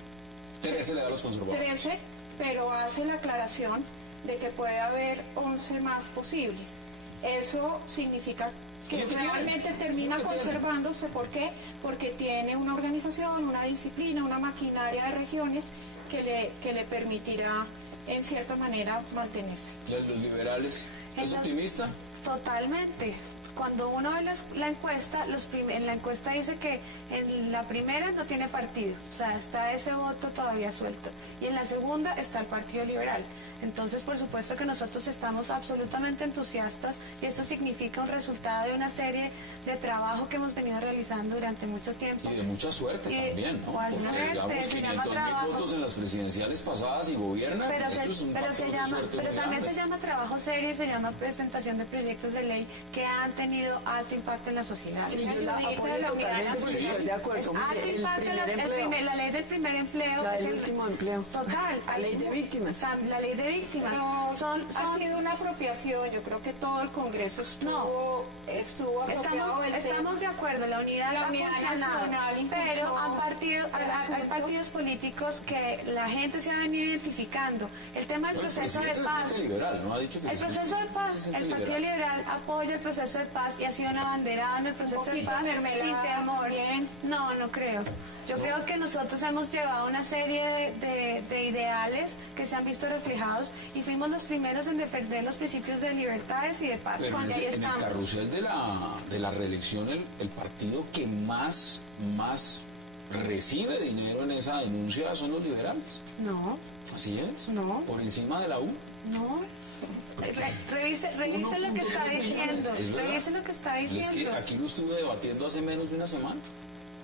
13 le da a los conservadores. 13, pero hace la aclaración de que puede haber 11 más posibles. Eso significa que realmente termina conservándose. ¿Por qué? Porque tiene una organización, una disciplina, una maquinaria de regiones que le permitirá, en cierta manera, mantenerse. ¿Y a los liberales? ¿Es optimista? Totalmente. Cuando uno ve la encuesta, en la encuesta dice que en la primera no tiene partido, o sea, está ese voto todavía suelto, y en la segunda está el Partido Liberal. Entonces, por supuesto que nosotros estamos absolutamente entusiastas, y esto significa un resultado de una serie de trabajo que hemos venido realizando durante mucho tiempo. Y de mucha suerte también, ¿no? ¿Cuál suerte? Digamos, 500.000 votos en las presidenciales pasadas y gobiernan, pero pero también se llama trabajo serio y se llama presentación de proyectos de ley que han tenido alto impacto en la sociedad. Sí, yo la apoyo totalmente porque estoy de acuerdo. Alto impacto en la ley del primer empleo. La del último empleo. Total. La ley de víctimas. La ley de víctimas. Ha sido una apropiación. Yo creo que todo el Congreso estuvo apropiado. Estamos de acuerdo, la unidad ha funcionado, pero hay partidos políticos que la gente se ha venido identificando. El tema del proceso de paz. Liberal, ¿no? Ha dicho que el proceso de paz, el Partido Liberal apoya el proceso de paz y ha sido una abanderada en el proceso de paz sin temor. No creo. Yo creo que nosotros hemos llevado una serie de ideales que se han visto reflejados y fuimos los primeros en defender los principios de libertades y de paz. Pero en el carrusel de la reelección, el partido que más recibe dinero en esa denuncia son los liberales. No. ¿Así es? No. ¿Por encima de la U? No. Revise lo que está diciendo. Revise lo que está diciendo. Es que aquí lo estuve debatiendo hace menos de una semana.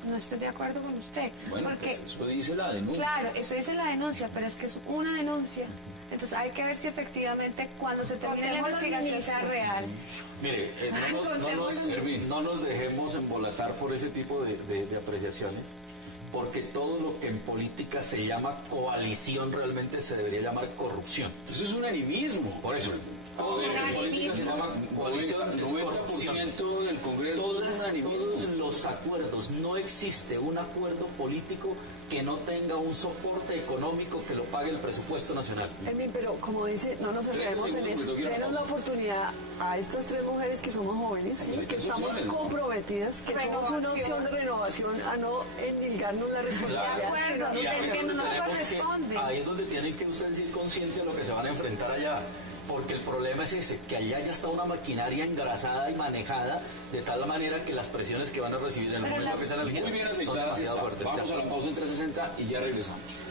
No estoy de acuerdo con usted. Bueno, porque, pues eso dice la denuncia. Claro, eso dice la denuncia, pero es que es una denuncia. Entonces hay que ver si efectivamente cuando se termine la investigación sea real. Mire, no nos dejemos embolatar por ese tipo de apreciaciones, porque todo lo que en política se llama coalición realmente se debería llamar corrupción. Entonces es un animismo. Por eso. En política se llama coalición, 90% del Congreso es un animismo. Todos los acuerdos, no existe un acuerdo político que no tenga un soporte económico que lo pague el presupuesto nacional. Pero como dice, no nos enredemos en eso. Denos la oportunidad a estas tres mujeres que somos jóvenes, ¿sí? Que estamos comprometidas, que somos una opción de renovación a no endilgarnos la responsabilidad. Ahí es donde tienen que ustedes ir conscientes de lo que se van a enfrentar allá. Porque el problema es ese, que allá ya está una maquinaria engrasada y manejada de tal manera que las presiones que van a recibir en el momento que sean elegidas muy bien son aceitadas demasiado fuertes. Vamos a la pausa en 360 y ya regresamos.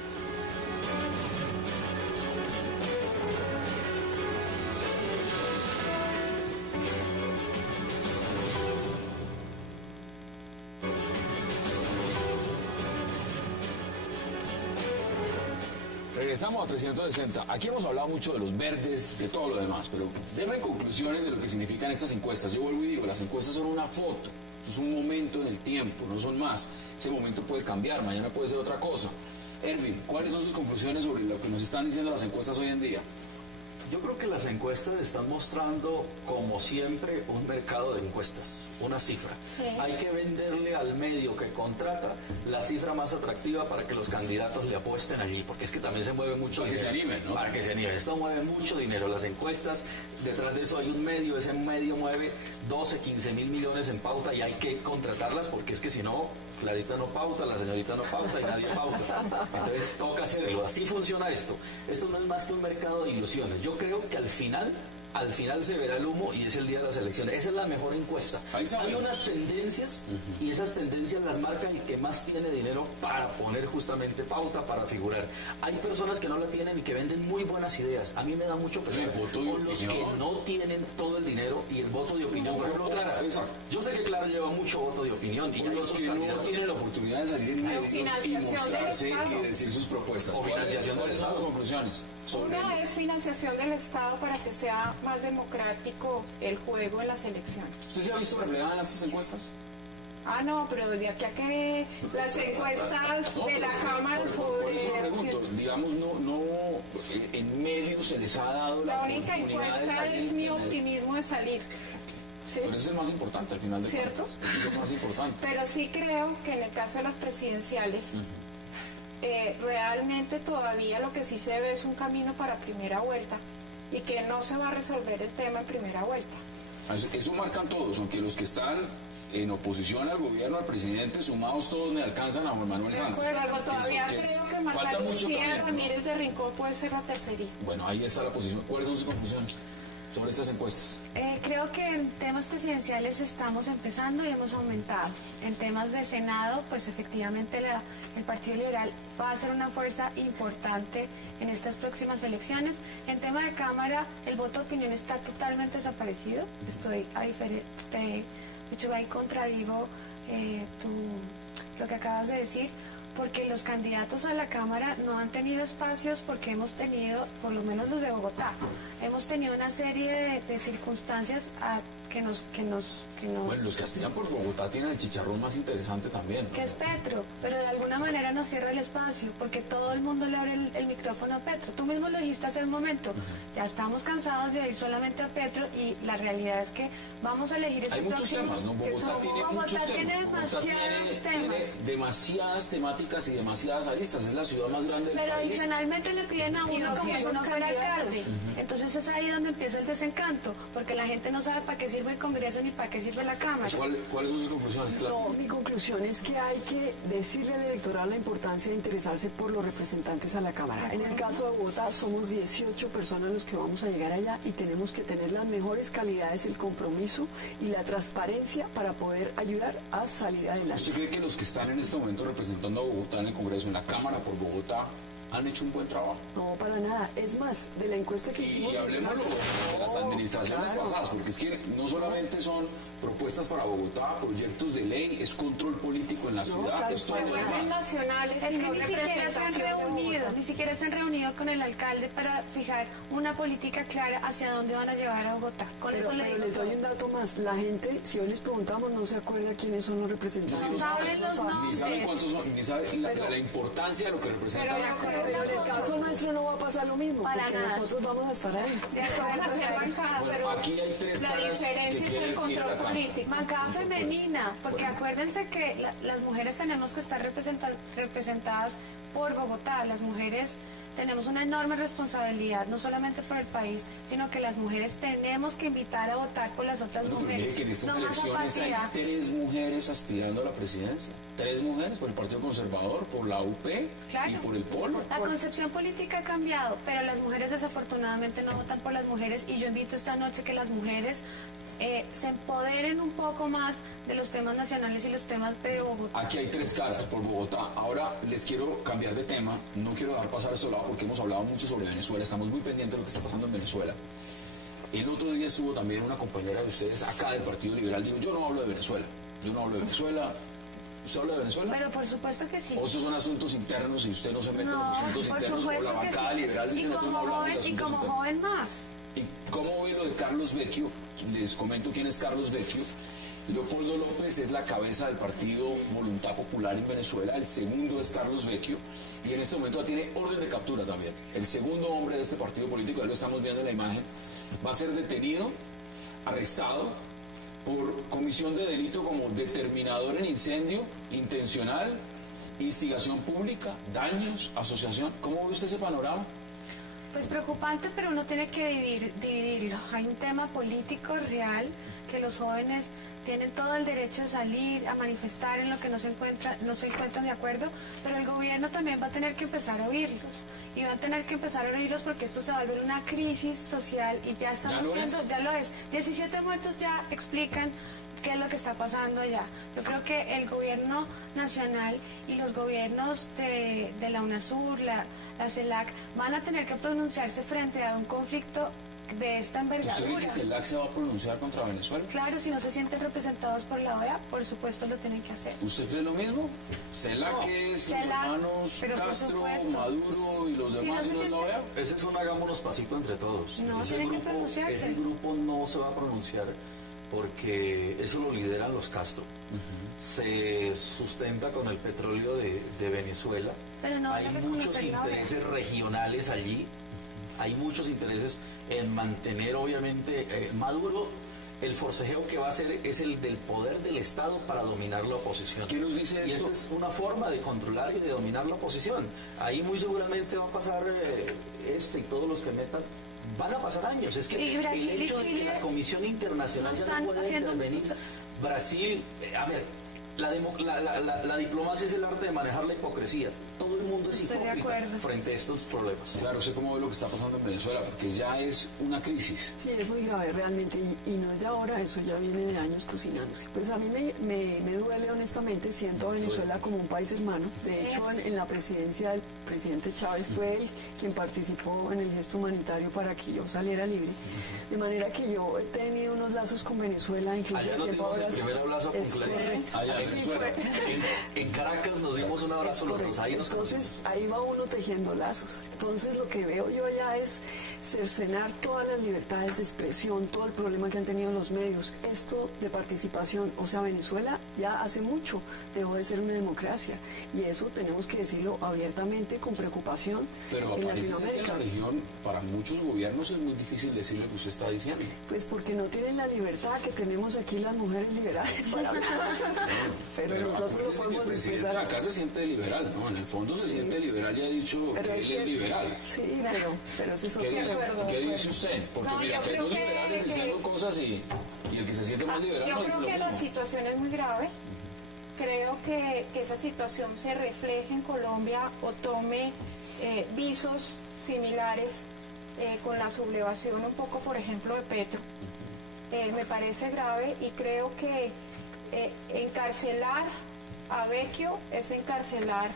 Regresamos a 360. Aquí hemos hablado mucho de los verdes, de todo lo demás, pero denme conclusiones de lo que significan estas encuestas. Yo vuelvo y digo, las encuestas son una foto, eso es un momento en el tiempo, no son más. Ese momento puede cambiar, mañana puede ser otra cosa. Erwin, ¿cuáles son sus conclusiones sobre lo que nos están diciendo las encuestas hoy en día? Yo creo que las encuestas están mostrando, como siempre, un mercado de encuestas, una cifra. Sí. Hay que venderle al medio que contrata la cifra más atractiva para que los candidatos le apuesten allí, porque es que también se mueve mucho Para que dinero. se animen, ¿no? Para que se animen. Esto mueve mucho dinero. Las encuestas, detrás de eso hay un medio, ese medio mueve 12, 15 mil millones en pauta y hay que contratarlas porque es que si no, Clarita no pauta, la señorita no pauta y nadie pauta. Entonces toca hacerlo. Así funciona esto. Esto no es más que un mercado de ilusiones. Yo creo que al final se verá el humo y es el día de las elecciones. Esa es la mejor encuesta. Hay unas tendencias y esas tendencias las marca el que más tiene dinero para poner justamente pauta, para figurar. Hay personas que no la tienen y que venden muy buenas ideas. A mí me da mucho pesar con los que no tienen todo el dinero y el voto de opinión. Por ejemplo, Clara. Yo sé que Clara lleva mucho voto de opinión y los que no tienen la oportunidad de salir en medios y mostrarse y decir sus propuestas. O financiación del Estado. ¿Cuáles son sus conclusiones? Una es financiación del Estado para que sea más democrático el juego en las elecciones. ¿Usted se ha visto reflejada en estas encuestas? Ah, no, pero de aquí a que las encuestas de la Cámara sobre por eso lo pregunto, digamos, en medios se les ha dado la la única oportunidad de encuesta salir es mi en el- optimismo de salir. ¿Sí? Pero ese es el más importante al final de ¿Cierto? cuentas. Ese es el más importante. Pero sí creo que en el caso de las presidenciales, realmente todavía lo que sí se ve es un camino para primera vuelta y que no se va a resolver el tema en primera vuelta. Eso marcan todos, aunque los que están en oposición al gobierno, al presidente, sumados todos me alcanzan a Juan Manuel Santos. Luego todavía creo que Marta falta mucho Lucía camino, ¿no? Ramírez de Rincón puede ser la tercerita. Bueno, ahí está la posición. ¿Cuáles son sus conclusiones sobre estas encuestas? Creo que en temas presidenciales estamos empezando y hemos aumentado. En temas de Senado, pues efectivamente el Partido Liberal va a ser una fuerza importante en estas próximas elecciones. En tema de Cámara, el voto de opinión está totalmente desaparecido. Estoy a diferente, de hecho ahí contradigo lo que acabas de decir, porque los candidatos a la Cámara no han tenido espacios porque hemos tenido, por lo menos los de Bogotá, hemos tenido una serie de circunstancias que nos... Bueno, los que aspiran por Bogotá tienen el chicharrón más interesante también, ¿no? Que es Petro, pero de alguna manera nos cierra el espacio, porque todo el mundo le abre el micrófono a Petro. Tú mismo lo dijiste hace un momento, ya estamos cansados de oír solamente a Petro y la realidad es que vamos a elegir Hay muchos temas, ¿no? Bogotá tiene muchos tiene temas. demasiados temas. Tiene demasiadas temáticas y demasiadas aristas. Es la ciudad más grande del Pero país. adicionalmente le piden a Y uno como si 200 uno fuera candidatos. alcalde. Entonces es ahí donde empieza el desencanto, porque la gente no sabe para qué sirve el Congreso ni para qué sirve la Cámara. ¿Cuáles son sus conclusiones? Claro. No, mi conclusión es que hay que decirle al electorado la importancia de interesarse por los representantes a la Cámara. En el caso de Bogotá somos 18 personas los que vamos a llegar allá y tenemos que tener las mejores calidades, el compromiso y la transparencia para poder ayudar a salir adelante. ¿Usted cree que los que están en este momento representando a Bogotá en el Congreso, en la Cámara por Bogotá, han hecho un buen trabajo? No, para nada. Es más, de la encuesta que hicimos... Y hablemos de las administraciones pasadas, porque es que no solamente son propuestas para Bogotá, proyectos de ley, es control político en la ciudad, claro, es todo Se lo vuelven demás. nacionales Es y que no ni siquiera se han representación de reunido, Bogotá. ni siquiera se han reunido con el alcalde para fijar una política clara hacia dónde van a llevar a Bogotá. Con Pero, eso le pero digo les doy todo. un dato más. La gente, si hoy les preguntamos, no se acuerda quiénes son los representantes. No No saben los Ni saben nombres. cuántos son, ni saben la importancia de lo que representa. Pero yo creo Pero en el caso nuestro no va a pasar lo mismo, Para porque nada. nosotros vamos a estar ahí. De Pueden acuerdo, hacer bancada, Bueno, pero aquí hay tres la caras que diferencia es quieren el ir a control la Cámara. político. Bancada femenina, porque acuérdense que las mujeres tenemos que estar representadas por Bogotá. Las mujeres tenemos una enorme responsabilidad, no solamente por el país, sino que las mujeres tenemos que invitar a votar por las otras Bueno, pero mire mujeres. que en estas No más elecciones hay apatía. 3 mujeres aspirando a la presidencia. 3 mujeres por el Partido Conservador, por la UP Claro. y por el Polo. La concepción política ha cambiado, pero las mujeres desafortunadamente no votan por las mujeres, y yo invito esta noche que las mujeres se empoderen un poco más de los temas nacionales y los temas de Bogotá. Aquí hay 3 caras por Bogotá. Ahora les quiero cambiar de tema. No quiero dejar pasar esto de lado porque hemos hablado mucho sobre Venezuela. Estamos muy pendientes de lo que está pasando en Venezuela. El otro día estuvo también una compañera de ustedes acá del Partido Liberal. Dijo, yo no hablo de Venezuela. Yo no hablo de Venezuela. ¿Usted habla de Venezuela? Pero por supuesto que sí. ¿O esos son asuntos internos y usted no se mete en los No, asuntos por internos? O supuesto la que bancada sí. liberal dice, Y nosotros no como hablamos de joven, y asuntos como internos. joven más. ¿Y cómo ve lo de Carlos Vecchio? Les comento quién es Carlos Vecchio. Leopoldo López es la cabeza del partido Voluntad Popular en Venezuela. El segundo es Carlos Vecchio. Y en este momento ya tiene orden de captura también. El segundo hombre de este partido político, ya lo estamos viendo en la imagen, va a ser detenido, arrestado por comisión de delito como determinador en incendio, intencional, instigación pública, daños, asociación. ¿Cómo ve usted ese panorama? Pues preocupante, pero uno tiene que dividirlo. Hay un tema político real, que los jóvenes tienen todo el derecho de salir a manifestar en lo que no se encuentran de acuerdo, pero el gobierno también va a tener que empezar a oírlos. Y va a tener que empezar a oírlos porque esto se va a volver una crisis social, y ya estamos viendo, ya lo es. 17 muertos ya explican qué es lo que está pasando allá. Yo creo que el gobierno nacional y los gobiernos de la UNASUR, la CELAC, van a tener que pronunciarse frente a un conflicto de esta ¿Usted cree envergadura. que CELAC se va a pronunciar contra Venezuela? Claro, si no se sienten representados por la OEA, por supuesto lo tienen que hacer. ¿Usted cree lo mismo? ¿CELAC es los CELAC, hermanos pero por Castro, supuesto. Maduro y los Si demás no y se los OEA? Ese es un hagámonos pasito entre todos. No, tienen que pronunciarse. Ese grupo no se va a pronunciar porque eso lo lideran los Castro. Se sustenta con el petróleo de Venezuela. Pero no Hay van a muchos reconocer la OEA. intereses regionales allí. Hay muchos intereses en mantener, obviamente, Maduro. El forcejeo que va a hacer es el del poder del Estado para dominar la oposición. ¿Quién nos dice Y esto? esta es una forma de controlar y de dominar la oposición. Ahí muy seguramente va a pasar y todos los que metan. Van a pasar años. Es que Y Brasil el y hecho de que Chile la Comisión Internacional no ya están no pueda haciendo- intervenir. Brasil, a ver, la diplomacia es el arte de manejar la hipocresía. Todo el mundo es Estoy de hipócrita acuerdo. frente a estos problemas. Claro, sé cómo ve lo que está pasando en Venezuela, porque ya es una crisis. Sí, es muy grave realmente, y no es de ahora, eso ya viene de años cocinándose. Pues a mí me duele honestamente, siento a Venezuela como un país hermano. De hecho, en la presidencia del presidente Chávez fue él quien participó en el gesto humanitario para que yo saliera libre. De manera que yo he tenido unos lazos con Venezuela, incluso Allá de nos tiempo dimos el ahora- primer abrazo con Es Clarita. correcto. Allá en Así Venezuela. fue. En Caracas nos dimos un abrazo los dos, Correcto. ahí nos Entonces conocimos. ahí va uno tejiendo lazos. Entonces lo que veo yo allá es cercenar todas las libertades de expresión, todo el problema que han tenido los medios, esto de participación. O sea, Venezuela ya hace mucho dejó de ser una democracia, y eso tenemos que decirlo abiertamente, con preocupación. Pero en parece ser que en Latinoamérica. la región, para muchos gobiernos, es muy difícil decir lo que usted está diciendo. Pues porque no tienen la libertad que tenemos aquí las mujeres liberales para hablar. Pero nosotros lo acuérdese que el podemos presidente expresar. acá se siente liberal, ¿no? En el fondo se siente liberal y ha dicho Pero que él es liberal. Sí, pero ese es ¿Qué otro dice, tema. ¿qué dice usted? Porque No, mira, yo que hay creo dos que- liberales que- diciendo cosas y el que se siente más liberal Yo no dice creo lo que la mismo. situación es muy grave. Creo que esa situación se refleje en Colombia o tome visos similares con la sublevación un poco, por ejemplo, de Petro. Me parece grave, y creo que encarcelar a Vecchio es encarcelar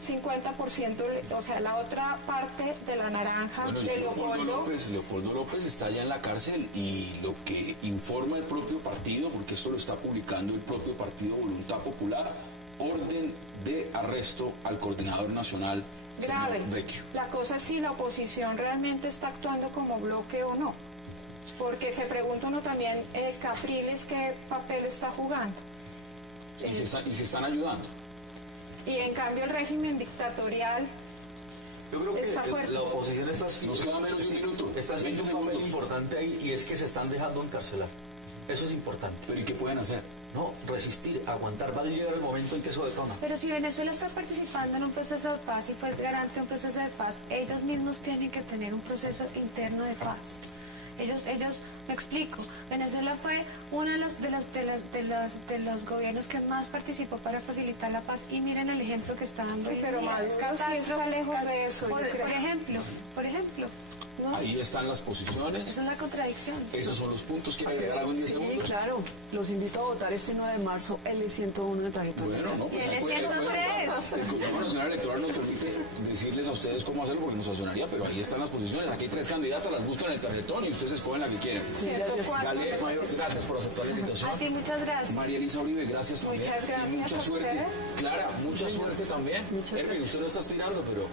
50%, o sea, la otra parte de la naranja Bueno, de Leopoldo López está ya en la cárcel, y lo que informa el propio partido, porque esto lo está publicando el propio partido Voluntad Popular, orden de arresto al coordinador nacional, grave. señor Vecchio. La cosa es si la oposición realmente está actuando como bloque o no. Porque se pregunta uno también, Capriles, ¿qué papel está jugando? Y se están ayudando. Y en cambio el régimen dictatorial Yo creo que está fuerte. la oposición está, Nos queda menos de un minuto, está haciendo 20 un papel segundos. importante ahí, y es que se están dejando encarcelar. Eso es importante. Pero ¿y qué pueden hacer? no, resistir, aguantar, va a llegar el momento en que eso detona. Pero si Venezuela está participando en un proceso de paz y fue garante de un proceso de paz, ellos mismos tienen que tener un proceso interno de paz. Ellos, me explico, Venezuela fue uno de los gobiernos que más participó para facilitar la paz y miren el ejemplo que está dando. Pero Maduro sí está lejos de eso, yo creo. Por ejemplo. ¿No? Ahí están las posiciones. Esa es la contradicción. Esos son los puntos que Así agregar algo en 10 sí, segundos. claro. Los invito a votar este 9 de marzo L101 de tarjeta. Bueno, no, pues Tiene 103. el Consejo Nacional Electoral nos permite decirles a ustedes cómo hacerlo porque nos sancionaría, pero ahí están las posiciones. Aquí hay 3 candidatas, las buscan en el tarjetón y ustedes escogen la que quieren. Sí, gracias. Gale Mayor, gracias por aceptar la invitación. A ti, muchas gracias. María Elisa Uribe, gracias también. Muchas gracias Y mucha a suerte. ustedes. Clara, mucha suerte también. Muchas Erwin, gracias. usted no está aspirando, pero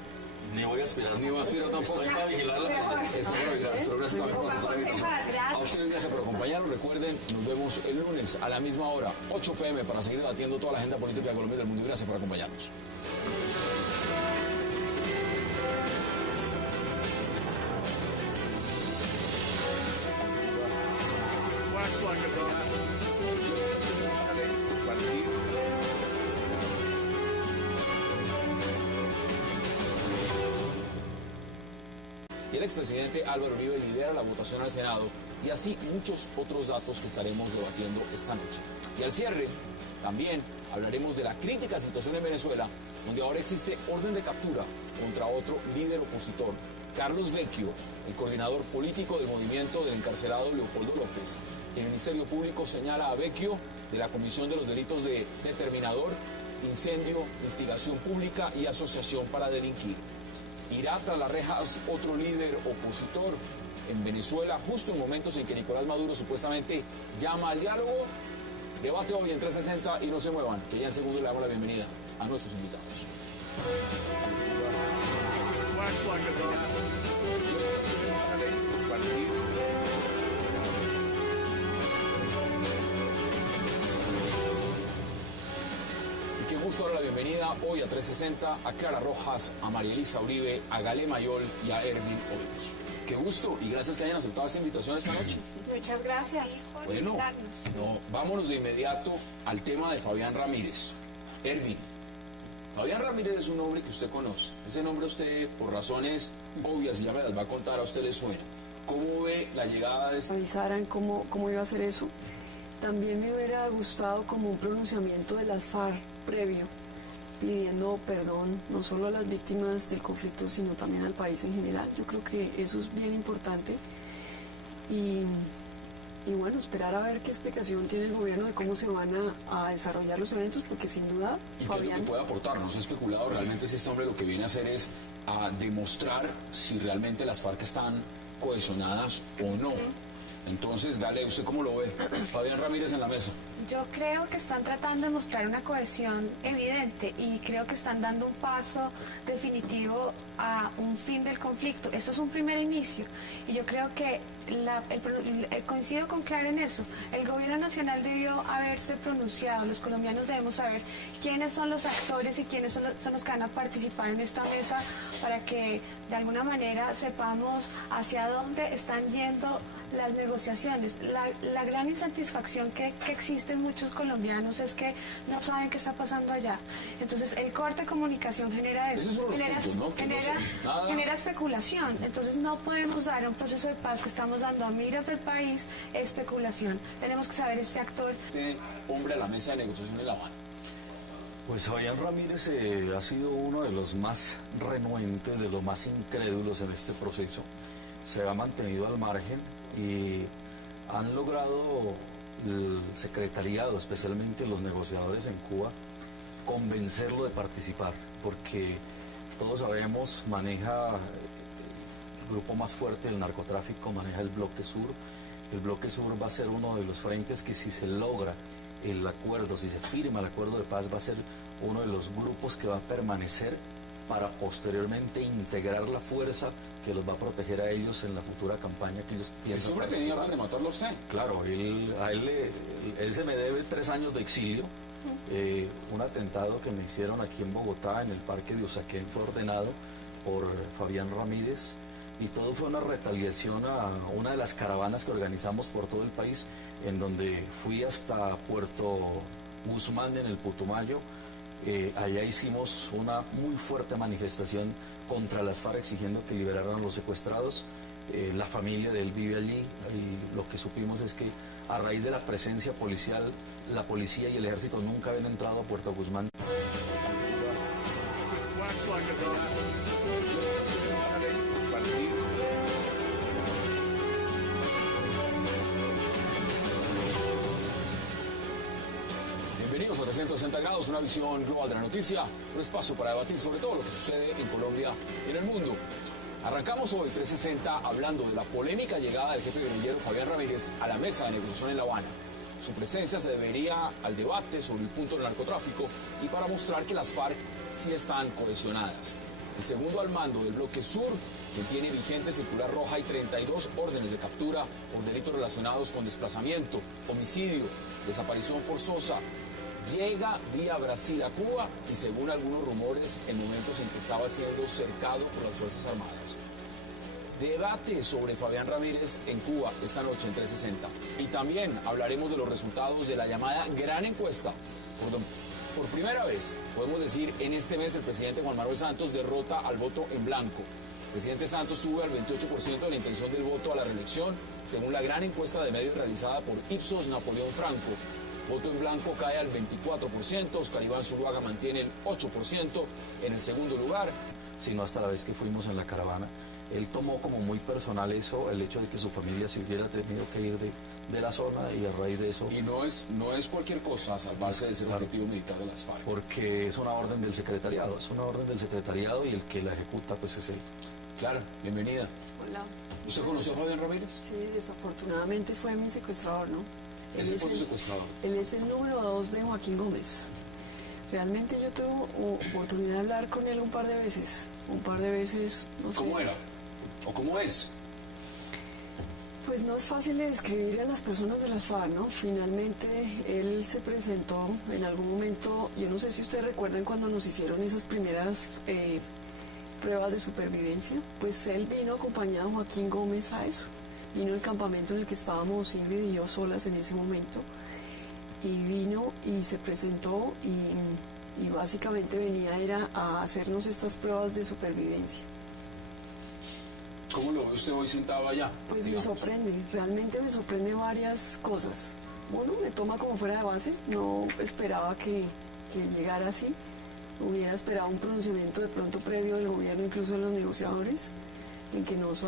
Ni voy a aspirar. ni va a aspirar tampoco. Estoy para vigilar la tendencia. Está para vigilar, pero gracias también por aceptar la invitación. Gracias. A ustedes gracias por acompañarnos. Recuerden, nos vemos el lunes a la misma hora, 8 p.m. para seguir debatiendo toda la agenda política de Colombia y del mundo. Y gracias por acompañarnos. Y el expresidente Álvaro Uribe lidera la votación al Senado y así muchos otros datos que estaremos debatiendo esta noche. Y al cierre, también hablaremos de la crítica situación en Venezuela, donde ahora existe orden de captura contra otro líder opositor, Carlos Vecchio, el coordinador político del movimiento del encarcelado Leopoldo López. El Ministerio Público señala a Vecchio de la comisión de los delitos de determinador, incendio, instigación pública y asociación para delinquir. Irá tras las rejas otro líder opositor en Venezuela, justo en momentos en que Nicolás Maduro supuestamente llama al diálogo. Debate hoy en 360 y no se muevan, que ya en segundo le damos la bienvenida a nuestros invitados. Y qué gusto darle la bienvenida hoy a 360 a Clara Rojas, a María Elisa Uribe, a Gale Mayol y a Erwin Hoyos. Qué gusto y gracias que hayan aceptado esta invitación esta noche. Muchas gracias. Bueno, no, vámonos de inmediato al tema de Fabián Ramírez. Erwin, Fabián Ramírez es un nombre que usted conoce. Ese nombre a usted, por razones obvias, y ya me las va a contar, a usted le suena. ¿Cómo ve la llegada de este? Avisaran cómo iba a ser eso. También me hubiera gustado como un pronunciamiento de las FARC previo, pidiendo perdón no solo a las víctimas del conflicto, sino también al país en general. Yo creo que eso es bien importante. Y bueno, esperar a ver qué explicación tiene el gobierno de cómo se van a desarrollar los eventos, porque sin duda, ¿Y qué es lo Fabián, que puede aportar? No se ha especulado realmente si este hombre lo que viene a hacer es a demostrar si realmente las FARC están cohesionadas o no. Entonces, Gale, ¿usted cómo lo ve? Fabián Ramírez en la mesa. Yo creo que están tratando de mostrar una cohesión evidente y creo que están dando un paso definitivo a un fin del conflicto. Eso es un primer inicio y yo creo que coincido con Clara en eso. El gobierno nacional debió haberse pronunciado, los colombianos debemos saber quiénes son los actores y quiénes son los que van a participar en esta mesa para que de alguna manera sepamos hacia dónde están yendo las negociaciones. La gran insatisfacción que existe en muchos colombianos es que no saben qué está pasando allá. Entonces el corte de comunicación genera eso, Ese es uno de los puntos, ¿no? Que no saben nada. genera especulación. Entonces no podemos dar a un proceso de paz que estamos dando a miras del país especulación. Tenemos que saber este actor. Este hombre a la mesa de negociación en La Habana. Pues Fabián Ramírez ha sido uno de los más renuentes, de los más incrédulos en este proceso. Se ha mantenido al margen y han logrado el secretariado, especialmente los negociadores en Cuba, convencerlo de participar, porque todos sabemos, maneja el grupo más fuerte del narcotráfico, maneja el Bloque Sur. El Bloque Sur va a ser uno de los frentes que, si se logra el acuerdo, si se firma el acuerdo de paz, va a ser uno de los grupos que va a permanecer para posteriormente integrar la fuerza que los va a proteger a ellos en la futura campaña que ellos piensan. ¿Ese hombre tenía plan de matarlo a usted? Claro, él se me debe 3 años de exilio. Un atentado que me hicieron aquí en Bogotá, en el parque de Usaquén, fue ordenado por Fabián Ramírez. y todo fue una retaliación a una de las caravanas que organizamos por todo el país, en donde fui hasta Puerto Guzmán en el Putumayo. Allá hicimos una muy fuerte manifestación contra las FARC exigiendo que liberaran a los secuestrados. La familia de él vive allí y lo que supimos es que a raíz de la presencia policial, la policía y el ejército nunca habían entrado a Puerto Guzmán. Bienvenidos a 360 grados, una visión global de la noticia, un espacio para debatir sobre todo lo que sucede en Colombia y en el mundo. Arrancamos hoy 360 hablando de la polémica llegada del jefe guerrillero Fabián Ramírez a la mesa de negociación en La Habana. Su presencia se debería al debate sobre el punto del narcotráfico y para mostrar que las FARC sí están cohesionadas. El segundo al mando del bloque sur, que tiene vigente circular roja y 32 órdenes de captura por delitos relacionados con desplazamiento, homicidio, desaparición forzosa, llega vía Brasil a Cuba y según algunos rumores en momentos en que estaba siendo cercado por las Fuerzas Armadas. Debate sobre Fabián Ramírez en Cuba esta noche en 360. Y también hablaremos de los resultados de la llamada gran encuesta. Por primera vez, podemos decir, en este mes el presidente Juan Manuel Santos derrota al voto en blanco. El presidente Santos sube al 28% de la intención del voto a la reelección, según la gran encuesta de medios realizada por Ipsos Napoleón Franco. Voto en blanco cae al 24%, Oscar Iván Zuluaga mantiene el 8% en el segundo lugar. Sino hasta la vez que fuimos en la caravana, él tomó como muy personal eso, el hecho de que su familia se hubiera tenido que ir de la zona y a raíz de eso... Y no es cualquier cosa salvarse de ser objetivo militar de las FARC. Porque es una orden del secretariado, y el que la ejecuta pues es él. Clara, bienvenida. Hola. ¿Usted conoció a Fabián Ramírez? Sí, desafortunadamente fue mi secuestrador, ¿no? Ese fue su secuestrador. Él es el número 2 de Joaquín Gómez. Realmente yo tuve oportunidad de hablar con él un par de veces, no sé. ¿Cómo era? ¿O cómo es? Pues no es fácil de describir a las personas de las FARC, ¿no? Finalmente él se presentó en algún momento, yo no sé si ustedes recuerdan cuando nos hicieron esas primeras pruebas de supervivencia, pues él vino acompañado a Joaquín Gómez a eso. Vino al campamento en el que estábamos Ingrid y yo solas en ese momento, y vino y se presentó y básicamente era a hacernos estas pruebas de supervivencia. ¿Cómo lo ve usted hoy sentado allá? Pues digamos? me sorprende, realmente me sorprende varias cosas. Bueno, me toma como fuera de base, no esperaba que llegara así, hubiera esperado un pronunciamiento de pronto previo del gobierno, incluso de los negociadores, en que nos